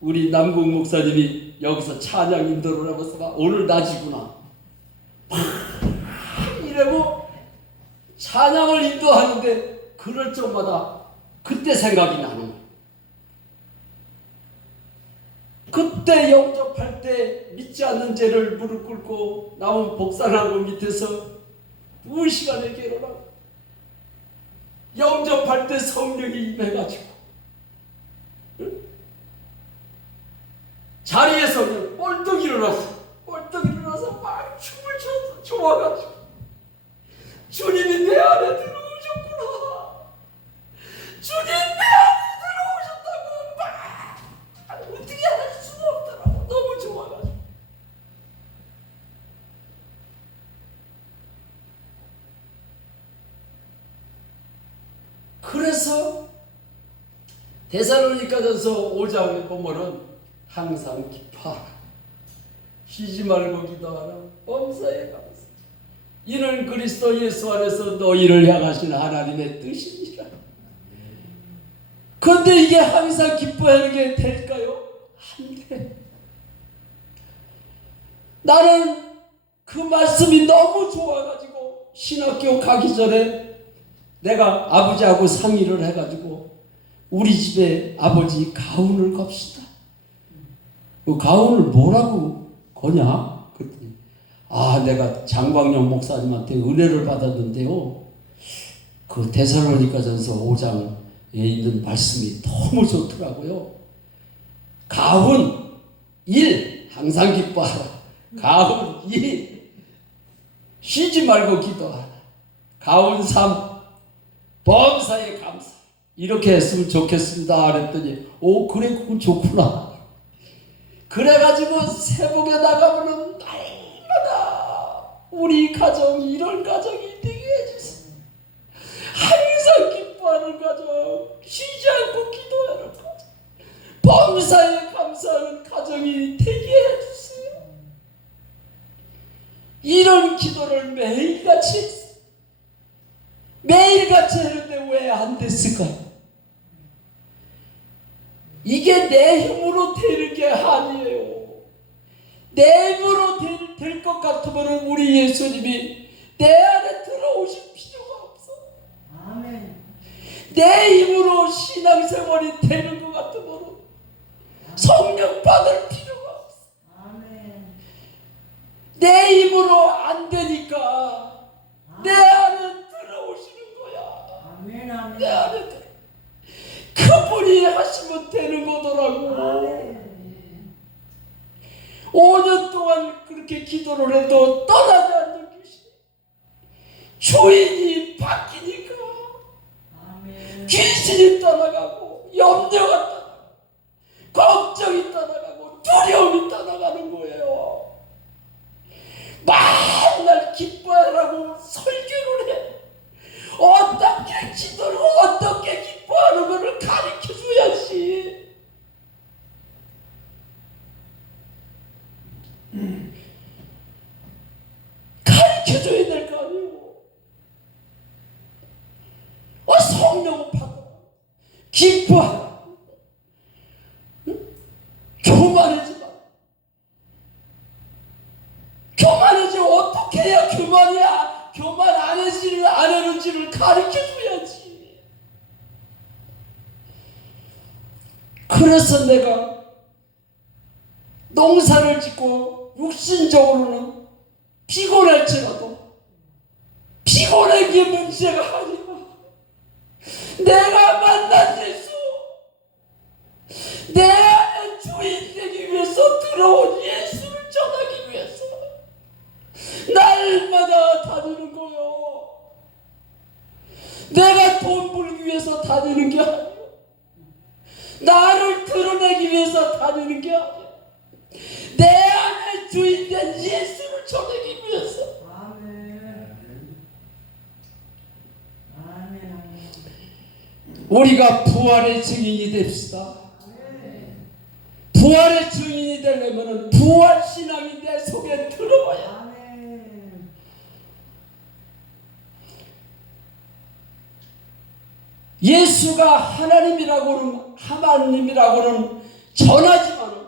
우리 남궁 목사님이 여기서 찬양 인도를 하면서 오늘 낮이구나 이러고 찬양을 인도하는데 그럴 적마다 그때 생각이 나는 거예요. 그때 영접할 때 믿지 않는 죄를 무릎 꿇고 나온 복사나무 밑에서 2시간을 괴로워 영접할 때 성령이 임해가지고 응? 자리에서 그냥 뻘떡 일어나서 막 춤을 춰서 좋아가지고 주님이 내 안에 들어오셨구나. 주님 내 안에 들어오셨다고 막 어떻게 할 수가 없더라고. 너무 좋아가지고. 그래서 데살로니가전서 5장에 보면은 항상 기뻐하라. 쉬지 말고 기도하라. 범사에 감사. 이는 그리스도 예수 안에서 너희를 향하신 하나님의 뜻이니라. 그런데 이게 항상 기뻐하는 게 될까요? 안 돼. 나는 그 말씀이 너무 좋아가지고 신학교 가기 전에 내가 아버지하고 상의를 해가지고 우리 집에 아버지 가운을 갑시다. 그 가운을 뭐라고 거냐? 그랬더니 내가 장광영 목사님한테 은혜를 받았는데요. 그 데살로니가전서 5장에 있는 말씀이 너무 좋더라고요. 가훈 1 항상 기뻐하라. 가훈 2 쉬지 말고 기도하라. 가훈 3 범사에 감사. 이렇게 했으면 좋겠습니다. 그랬더니 그래 그건 좋구나. 그래가지고 새벽에 나가면은 날마다 우리 가정이 이런 가정이 되게 해주세요. 항상 기뻐하는 가정, 쉬지 않고 기도하는 가정, 범사에 감사하는 가정이 되게 해주세요. 이런 기도를 매일같이 했어요. 매일같이 했는데 왜 안 됐을까요? 이게 내 힘으로 되는 게 아니에요. 내 힘으로 될 것 같으면 우리 예수님이 내 안에 들어오실 필요가 없어. 아멘. 내 힘으로 신앙생활이 되는 것 같으면 성령 받을 필요가 없어. 아멘. 내 힘으로 안 되니까 내 안에 들어오시는 거야. 아멘, 아멘. 내 안에 들어. 그분이 하시면 되는 거더라고. 5년 동안 그렇게 기도를 해도 떠나지 않는 귀신. 주인이 바뀌니까 귀신이 떠나가고 염려가 떠나가고 걱정이 떠나가고 두려움이 떠나가는 거예요. 맨날 기뻐하라고 설교를 해. 어떻게 기도를 어떻게 기뻐하는 것을 가르쳐줘야지. 가르쳐줘야 될 거 아니에요. 성령을 받아 기뻐하라. 교만하지 마. 교만하지. 어떻게 해야 교만이야? 교만 안 하는지를 가르쳐줘야지. 그래서 내가 농사를 짓고 육신적으로는 피곤할지라도 피곤한 게 문제가 아니야. 내가 만난 예수, 내 안에 주인 되기 위해서 들어온 예수를 전하기 위해서 날마다 다니는 거요. 내가 돈 벌기 위해서 다니는 게 아니야. 나를 드러내기 위해서 다니는 게 아니야. 내 안에 주인 된 예수를 전하기 위해서. 우리가 부활의 증인이 됩시다. 부활의 증인이 되려면 부활신앙이 내 속에 들어와야. 예수가 하나님이라고는 전하지만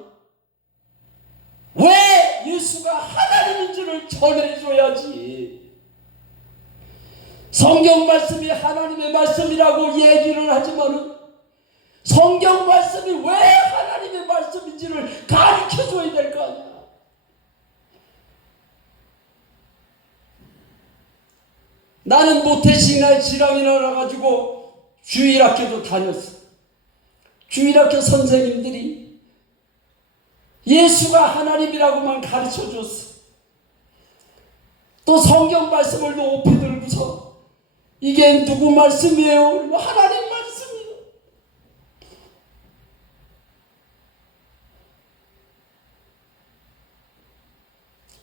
왜 예수가 하나님인지를 전해줘야지. 성경 말씀이 하나님의 말씀이라고 얘기를 하지만 성경 말씀이 왜 하나님의 말씀인지를 가르쳐줘야 될 거 아니야. 나는 모태신앙 지랑이나 나가지고 주일학교도 다녔어. 주일학교 선생님들이 예수가 하나님이라고만 가르쳐줬어. 또 성경 말씀을 높이 들고서 이게 누구 말씀이에요? 하나님 말씀이에요.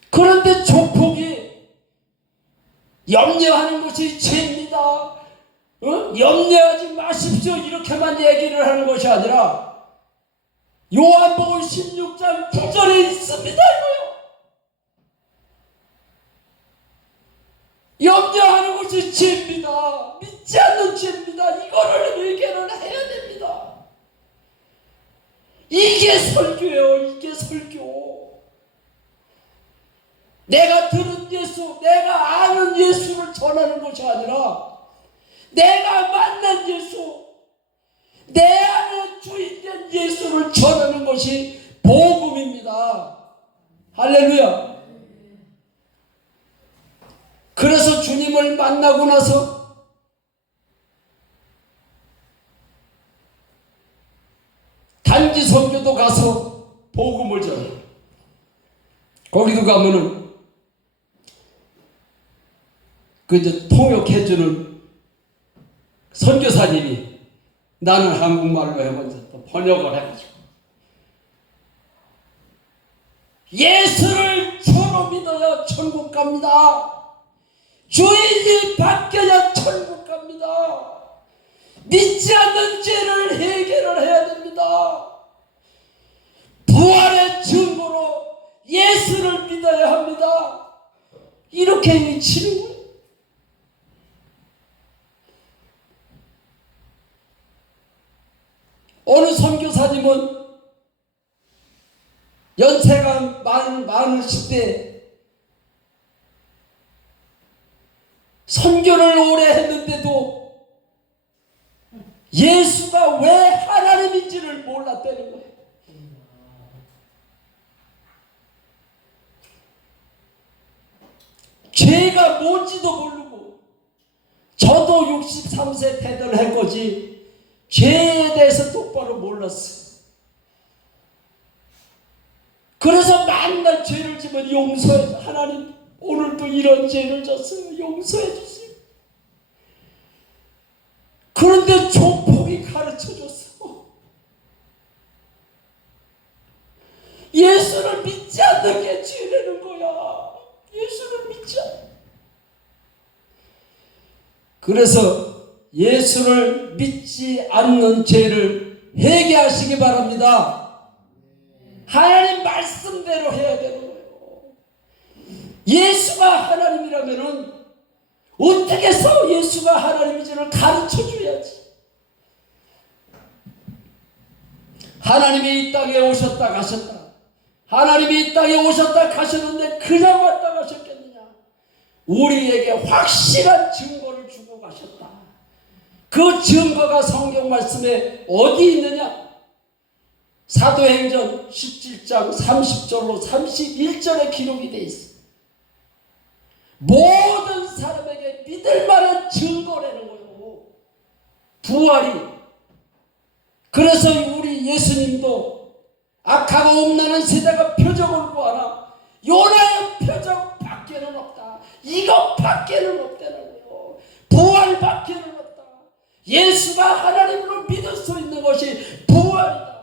그런데 조폭이 염려하는 것이 죄입니다. 염려하지 마십시오. 이렇게만 얘기를 하는 것이 아니라 요한복음 16장 9절에 있습니다. 이거요. 염려하는 것이 죄입니다. 믿지 않는 죄입니다. 이거를 해결을 해야 됩니다. 이게 설교예요. 이게 설교. 내가 들은 예수, 내가 아는 예수를 전하는 것이 아니라 내가 만난 예수, 내 안에 주인된 예수를 전하는 것이 복음입니다. 할렐루야. 그래서 주님을 만나고 나서 단기 선교도 가서 복음을 전해. 거기도 가면은 이제 통역해주는 선교사님이 나는 한국말로 해본다 번역을 해가지고 예수를 주로 믿어야 천국 갑니다. 주인이 바뀌어야 천국 갑니다. 믿지 않는 죄를 해결을 해야 됩니다. 부활의 증거로 예수를 믿어야 합니다. 이렇게 외치는 거예요. 어느 선교사님은 연세가 많으실 때 선교를 오래 했는데도 예수가 왜 하나님인지를 몰랐다는 거예요. 죄가 뭔지도 모르고 저도 63세 대를 한 거지 죄에 대해서 똑바로 몰랐어요. 그래서 맨날 죄를 지면 용서해. 하나님 오늘도 이런 죄를 졌어요. 용서해 주세요. 그런데 조폭이 가르쳐줬어. 예수를 믿지 않는 게 죄라는 거야. 예수를 믿지 않는. 그래서 예수를 믿지 않는 죄를 회개하시기 바랍니다. 하나님 말씀대로 해야 되는 거예요. 예수가 하나님이라면은 어떻게 해서 예수가 하나님인지를 가르쳐 줘야지. 하나님이 이 땅에 오셨다 가셨다. 하나님이 이 땅에 오셨다 가셨는데 그냥 왔다 가셨겠느냐? 우리에게 확실한 증거를 주고 가셨다. 그 증거가 성경 말씀에 어디 있느냐? 사도행전 17장 30절로 31절에 기록이 되어 있습니다. 모든 사람에게 믿을 만한 증거라는 거예요. 부활이. 그래서 우리 예수님도 악하고 음란한 세대가 표적을 구하라. 요나의 표적 밖에는 없다. 이것 밖에는 없다는 거예요. 부활 밖에는 없다. 예수가 하나님으로 믿을 수 있는 것이 부활이다.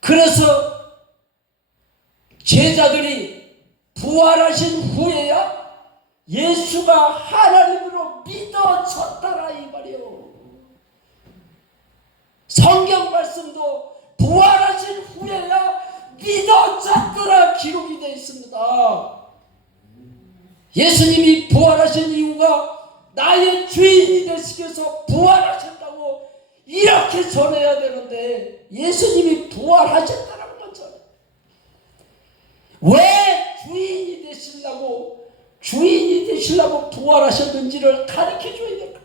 그래서 제자들이 부활하신 후에야 예수가 하나님으로 믿어졌다라 이 말이에요. 성경 말씀도 부활하신 후에야 믿어졌더라 기록이 되어 있습니다. 예수님이 부활하신 이유가 나의 주인이 되시기 위해서 부활하셨다고 이렇게 전해야 되는데 예수님이 부활하셨다는 건 전해. 왜 주인이 되시려고 부활하셨는지를 가르쳐 줘야 될까?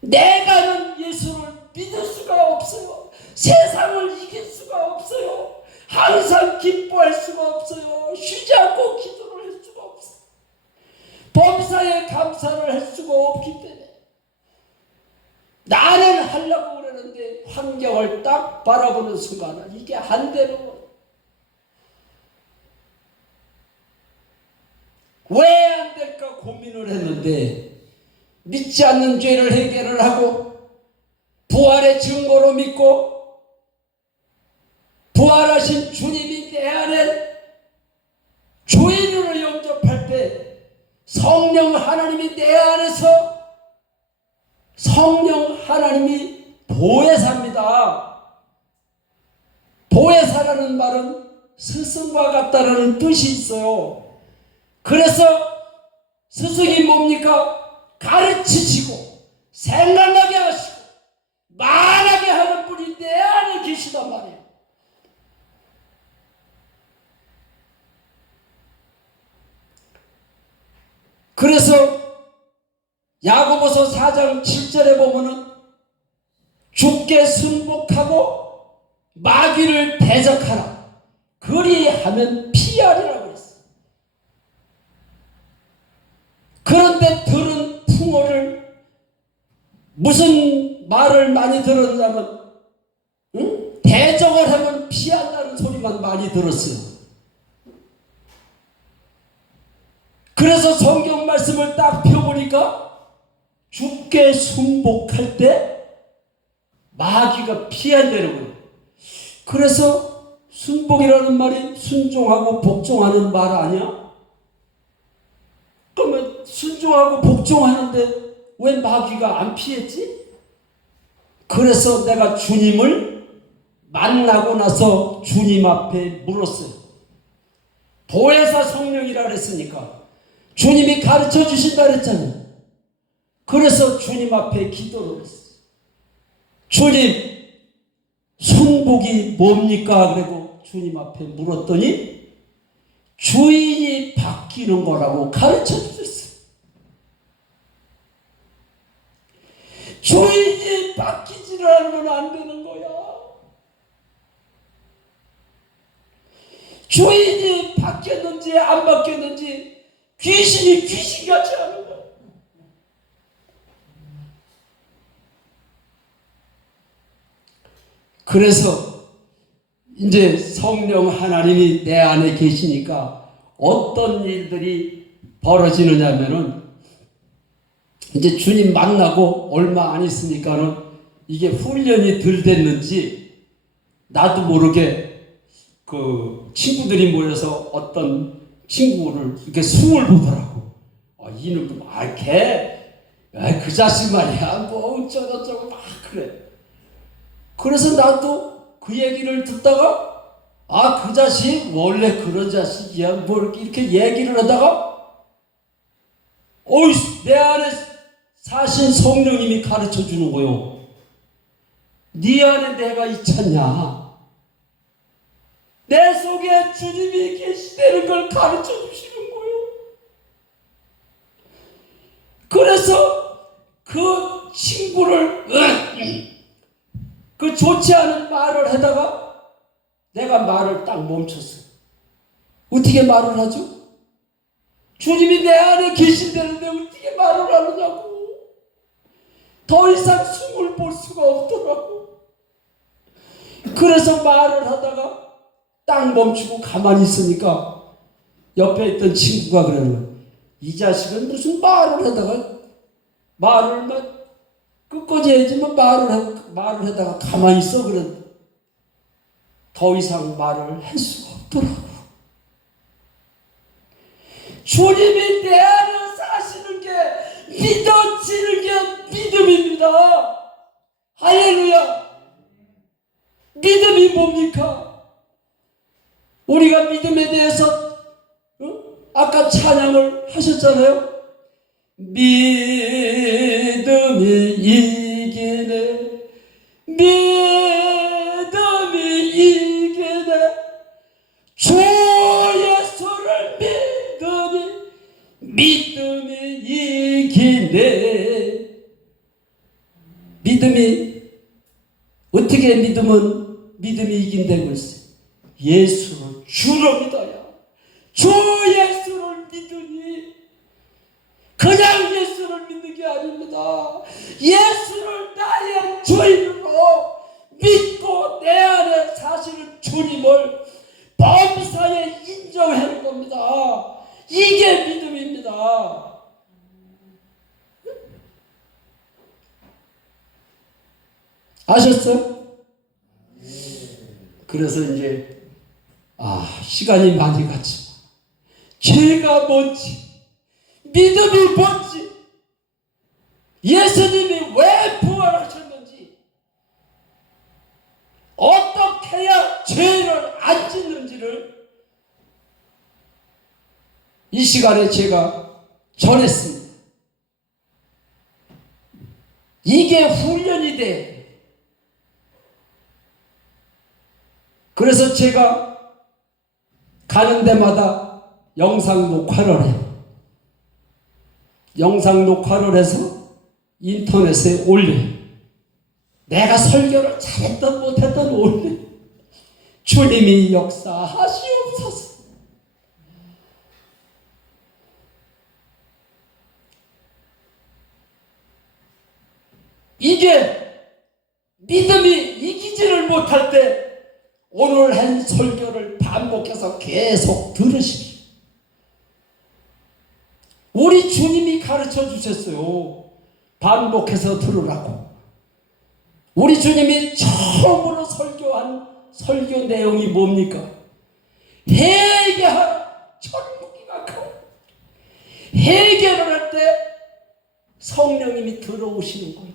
내가는 예수를 믿을 수가 없어요. 세상을 이길 수가 없어요. 항상 기뻐할 수가 없어요. 쉬지 않고 기도를 할 수가 없어요. 범사에 감사를 할 수가 없기 때문에 나는 하려고 그러는데 환경을 딱 바라보는 순간 이게 안 되는 거예요. 왜 안 될까 고민을 했는데 믿지 않는 죄를 해결을 하고 부활의 증거로 믿고 부활하신 주님이 내 안에 주인으로 영접할 때 성령 하나님이 내 안에서 성령 하나님이 보혜사입니다. 보혜사라는 말은 스승과 같다라는 뜻이 있어요. 그래서 스승이 뭡니까? 가르치시고 생각나게 하시고 말하게 하는 분이 내 안에 계시단 말이에요. 그래서 야고보서 4장 7절에 보면은 주께 순복하고 마귀를 대적하라. 그리하면 피하리라고 그랬어요. 그런데 들은 풍어를 무슨 말을 많이 들었냐면 대적을 하면 피한다는 소리만 많이 들었어요. 그래서 성경 말씀을 딱 펴보니까 주께 순복할 때 마귀가 피한다는 거예요. 그래서 순복이라는 말이 순종하고 복종하는 말 아니야? 그러면 순종하고 복종하는데 왜 마귀가 안 피했지? 그래서 내가 주님을 만나고 나서 주님 앞에 물었어요. 보혜사 성령이라 그랬으니까 주님이 가르쳐 주신다 그랬잖아요. 그래서 주님 앞에 기도를 했어요. 주님, 순복이 뭡니까? 그리고 주님 앞에 물었더니 주인이 바뀌는 거라고 가르쳐 주셨어요. 주인이 바뀌지를 않으면 안 되는 거야. 주인이 바뀌었는지 안 바뀌었는지 귀신이 귀신같이 하는 거야. 그래서 이제 성령 하나님이 내 안에 계시니까 어떤 일들이 벌어지느냐 하면은 이제 주님 만나고 얼마 안 있으니까는 이게 훈련이 덜 됐는지 나도 모르게 그 친구들이 모여서 어떤 친구를 이렇게 숨을 보더라고. 이놈 걔 그 자식 말이야 뭐 어쩌고저쩌고 막 그래. 그래서 나도 그 얘기를 듣다가 그 자식 원래 그런 자식이야 뭐 이렇게 얘기를 하다가 내 안에 사신 성령님이 가르쳐 주는 거요. 네 안에 내가 있잖냐. 내 속에 주님이 계시다는 걸 가르쳐 주시는 거예요. 그래서 그 친구를 그 좋지 않은 말을 하다가 내가 말을 딱 멈췄어. 어떻게 말을 하죠? 주님이 내 안에 계신다는데 어떻게 말을 하느냐고. 더 이상 숨을 볼 수가 없더라고. 그래서 말을 하다가 딱 멈추고 가만히 있으니까 옆에 있던 친구가 그러는 거야. 이 자식은 무슨 말을 하다가 말을 막 끝까지 해야지만 말을 하다가 가만히 있어. 그래. 더 이상 말을 할 수가 없더라고. 주님이 내 안에 사시는 게 믿어지는 게 믿음입니다. 할렐루야. 믿음이 뭡니까? 우리가 믿음에 대해서 아까 찬양을 하셨잖아요. 믿음이 이기네. 믿음이 이기네. 주 예수를 믿음이 이기네. 믿음이 어떻게 믿음이 이긴다고 했어요? 예수를 주로 믿어야. 주 예수를 믿으니 그냥 예수를 믿는 게 아닙니다. 예수를 나의 주인으로 믿고 내 안에 사시는 주님을 범사에 인정하는 겁니다. 이게 믿음입니다. 아셨어요? 그래서 이제 시간이 많이 갔지만 죄가 뭔지, 믿음이 뭔지, 예수님이 왜 부활하셨는지, 어떻게 해야 죄를 안 짓는지를 이 시간에 제가 전했습니다. 이게 훈련이 돼. 그래서 제가 가는 데마다 영상 녹화를 해요. 영상 녹화를 해서 인터넷에 올려요. 내가 설교를 잘했던 못했던 올려요. 주님이 역사하시옵소서. 이게 믿음이 이기지를 못할 때 오늘 한 설교를 반복해서 계속 들으십시오. 우리 주님이 가르쳐 주셨어요. 반복해서 들으라고. 우리 주님이 처음으로 설교한 설교 내용이 뭡니까? 회개하라. 천국이 가까워. 회개를 할 때 성령님이 들어오시는 거예요.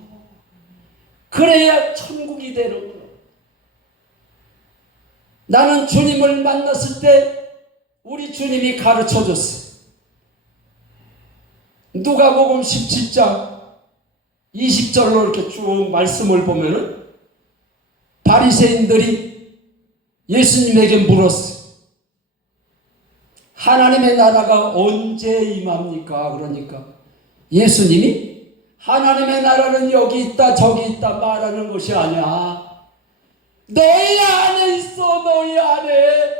그래야 천국이 되는 거예요. 나는 주님을 만났을 때 우리 주님이 가르쳐 줬어요. 누가복음 17장 20절로 이렇게 쭉 말씀을 보면은 바리새인들이 예수님에게 물었어요. 하나님의 나라가 언제 임합니까? 그러니까 예수님이 하나님의 나라는 여기 있다 저기 있다 말하는 것이 아니야. 너희 안에 있어. 너희 안에.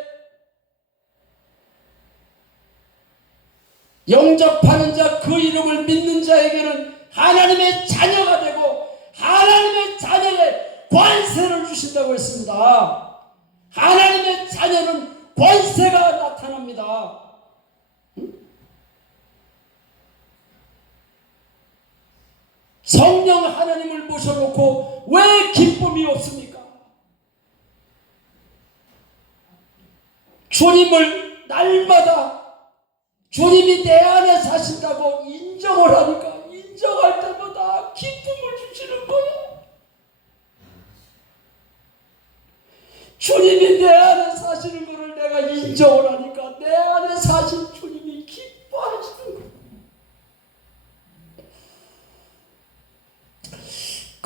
영접하는 자, 그 이름을 믿는 자에게는 하나님의 자녀가 되고 하나님의 자녀의 권세를 주신다고 했습니다. 하나님의 자녀는 권세가 나타납니다. 성령 하나님을 모셔놓고 왜 기쁨이 없습니까? 주님을 날마다 주님이 내 안에 사신다고 인정을 하니까 인정할 때마다 기쁨을 주시는 거예요. 주님이 내 안에 사시는 것을 내가 인정을 하니까 내 안에 사신 주님이 기뻐하시는 거예요.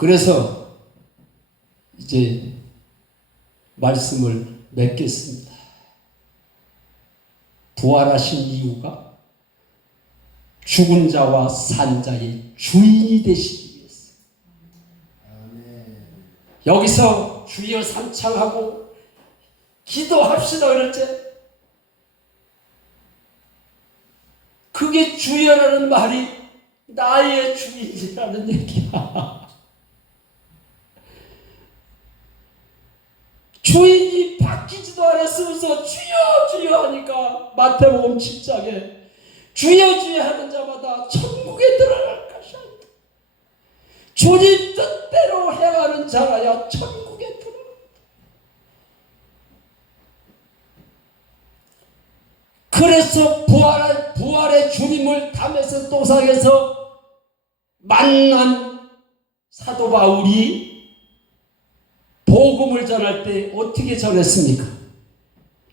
그래서 이제 말씀을 맺겠습니다. 부활하신 이유가 죽은 자와 산 자의 주인이 되시기 위해서. 여기서 주여 삼창하고 기도합시다 그랬지? 그게 주여라는 말이 나의 주인이라는 얘기야. 주인이 바뀌지도 않았으면서 주여 주여 하니까 마태복음 7장에 주여 주여 하는 자마다 천국에 들어갈 것이 아니다. 주님 뜻대로 행하는 자라야 천국에 들어간다. 그래서 부활의 주님을 담에서 도상에서 만난 사도 바울이 복음을 전할 때 어떻게 전했습니까?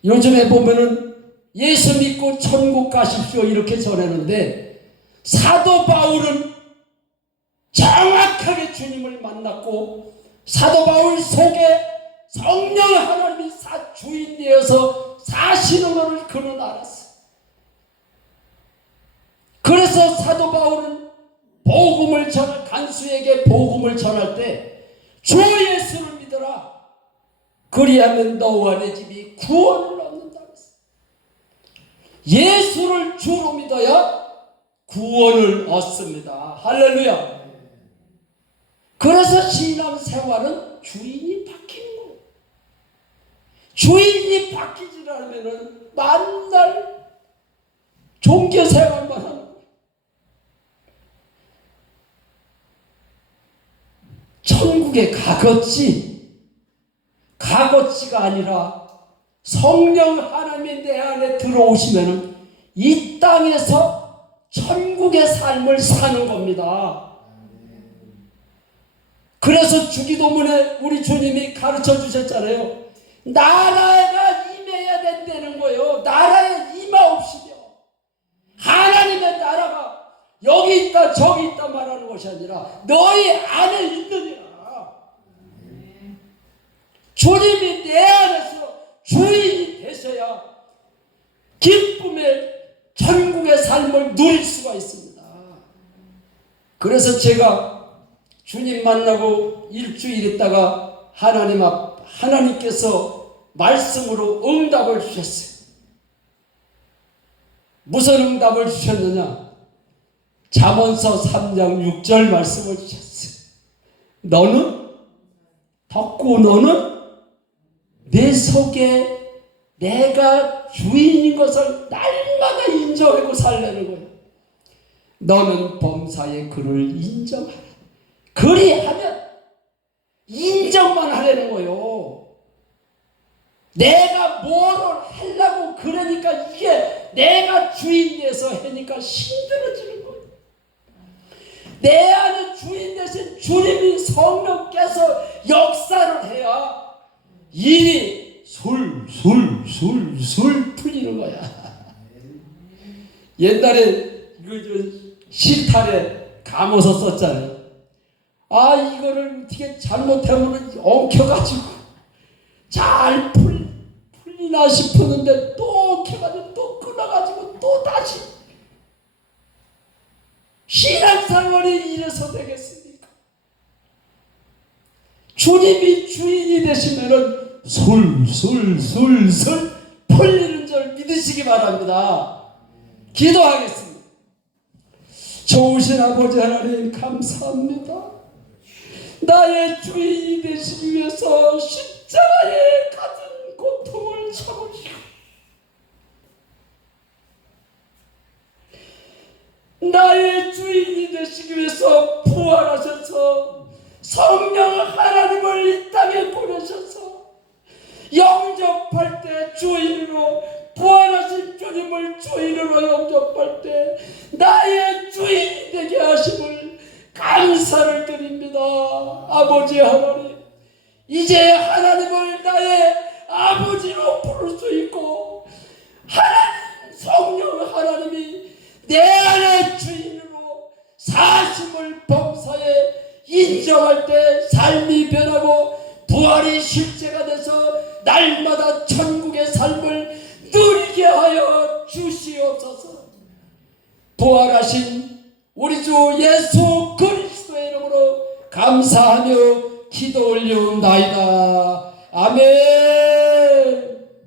요즘에 보면은 예수 믿고 천국 가십시오 이렇게 전했는데 사도 바울은 정확하게 주님을 만났고 사도 바울 속에 성령 하나님이 주인 되어서 사시는 것을 그는 알았어. 그래서 사도 바울은 복음을 전할 간수에게 복음을 전할 때 주 예수를 믿어라. 그리하면 너와 내 집이 구원을 얻는다. 예수를 주로 믿어야 구원을 얻습니다. 할렐루야. 그래서 신앙생활은 주인이 바뀌는 거예요. 주인이 바뀌지 않으면 만날 종교생활만 하는 거예요. 천국에 가겠지가 아니라 성령 하나님이 내 안에 들어오시면 이 땅에서 천국의 삶을 사는 겁니다. 그래서 주기도문에 우리 주님이 가르쳐 주셨잖아요. 나라가 임해야 된다는 거예요. 나라에 임하옵시며 하나님의 나라가 여기 있다 저기 있다 말하는 것이 아니라 너희 안에 있느니라. 주님이 내 안에서 주인이 되셔야 기쁨의 천국의 삶을 누릴 수가 있습니다. 그래서 제가 주님 만나고 일주일 있다가 하나님께서 말씀으로 응답을 주셨어요. 무슨 응답을 주셨느냐? 잠언서 3장 6절 말씀을 주셨어요. 너는 내 속에 내가 주인인 것을 날마다 인정하고 살려는 거예요. 너는 범사의 그를 인정하라. 그리하면 인정만 하려는 거예요. 내가 뭐를 하려고 그러니까 이게 내가 주인 돼서 하니까 힘들어지는 거예요. 내 안에 주인 대신 주님이 성령께서 역사를 해야 일이 술술 풀리는 거야. 옛날에 실타래 감어서 썼잖아요. 이거를 어떻게 잘못하면 엉켜가지고 잘 풀리나 싶었는데 또 엉켜가지고 또 끊어가지고 또 다시. 신앙생활이 이래서 되겠습니까? 주님이 주인이 되시면은 술술 풀리는 줄 믿으시기 바랍니다. 기도하겠습니다. 좋으신 아버지 하나님 감사합니다. 나의 주인이 되시기 위해서 십자가에 가진 고통을 참으시고 나의 주인이 되시기 위해서 부활하셔서 성령 하나님을 이 땅에 보내셔서 영접할 때 주인으로 부활하신 주님을 주인으로 영접할 때 나의 주인이 되게 하심을 감사를 드립니다. 아버지 하나님, 이제 하나님을 나의 아버지로 부를 수 있고 하나님 성령 하나님이 내 안의 주인으로 사심을 범사에 인정할 때 삶이 변하고 부활이 실제가 돼서 날마다 천국의 삶을 누리게 하여 주시옵소서. 부활하신 우리 주 예수 그리스도의 이름으로 감사하며 기도 올리옵나이다. 아멘.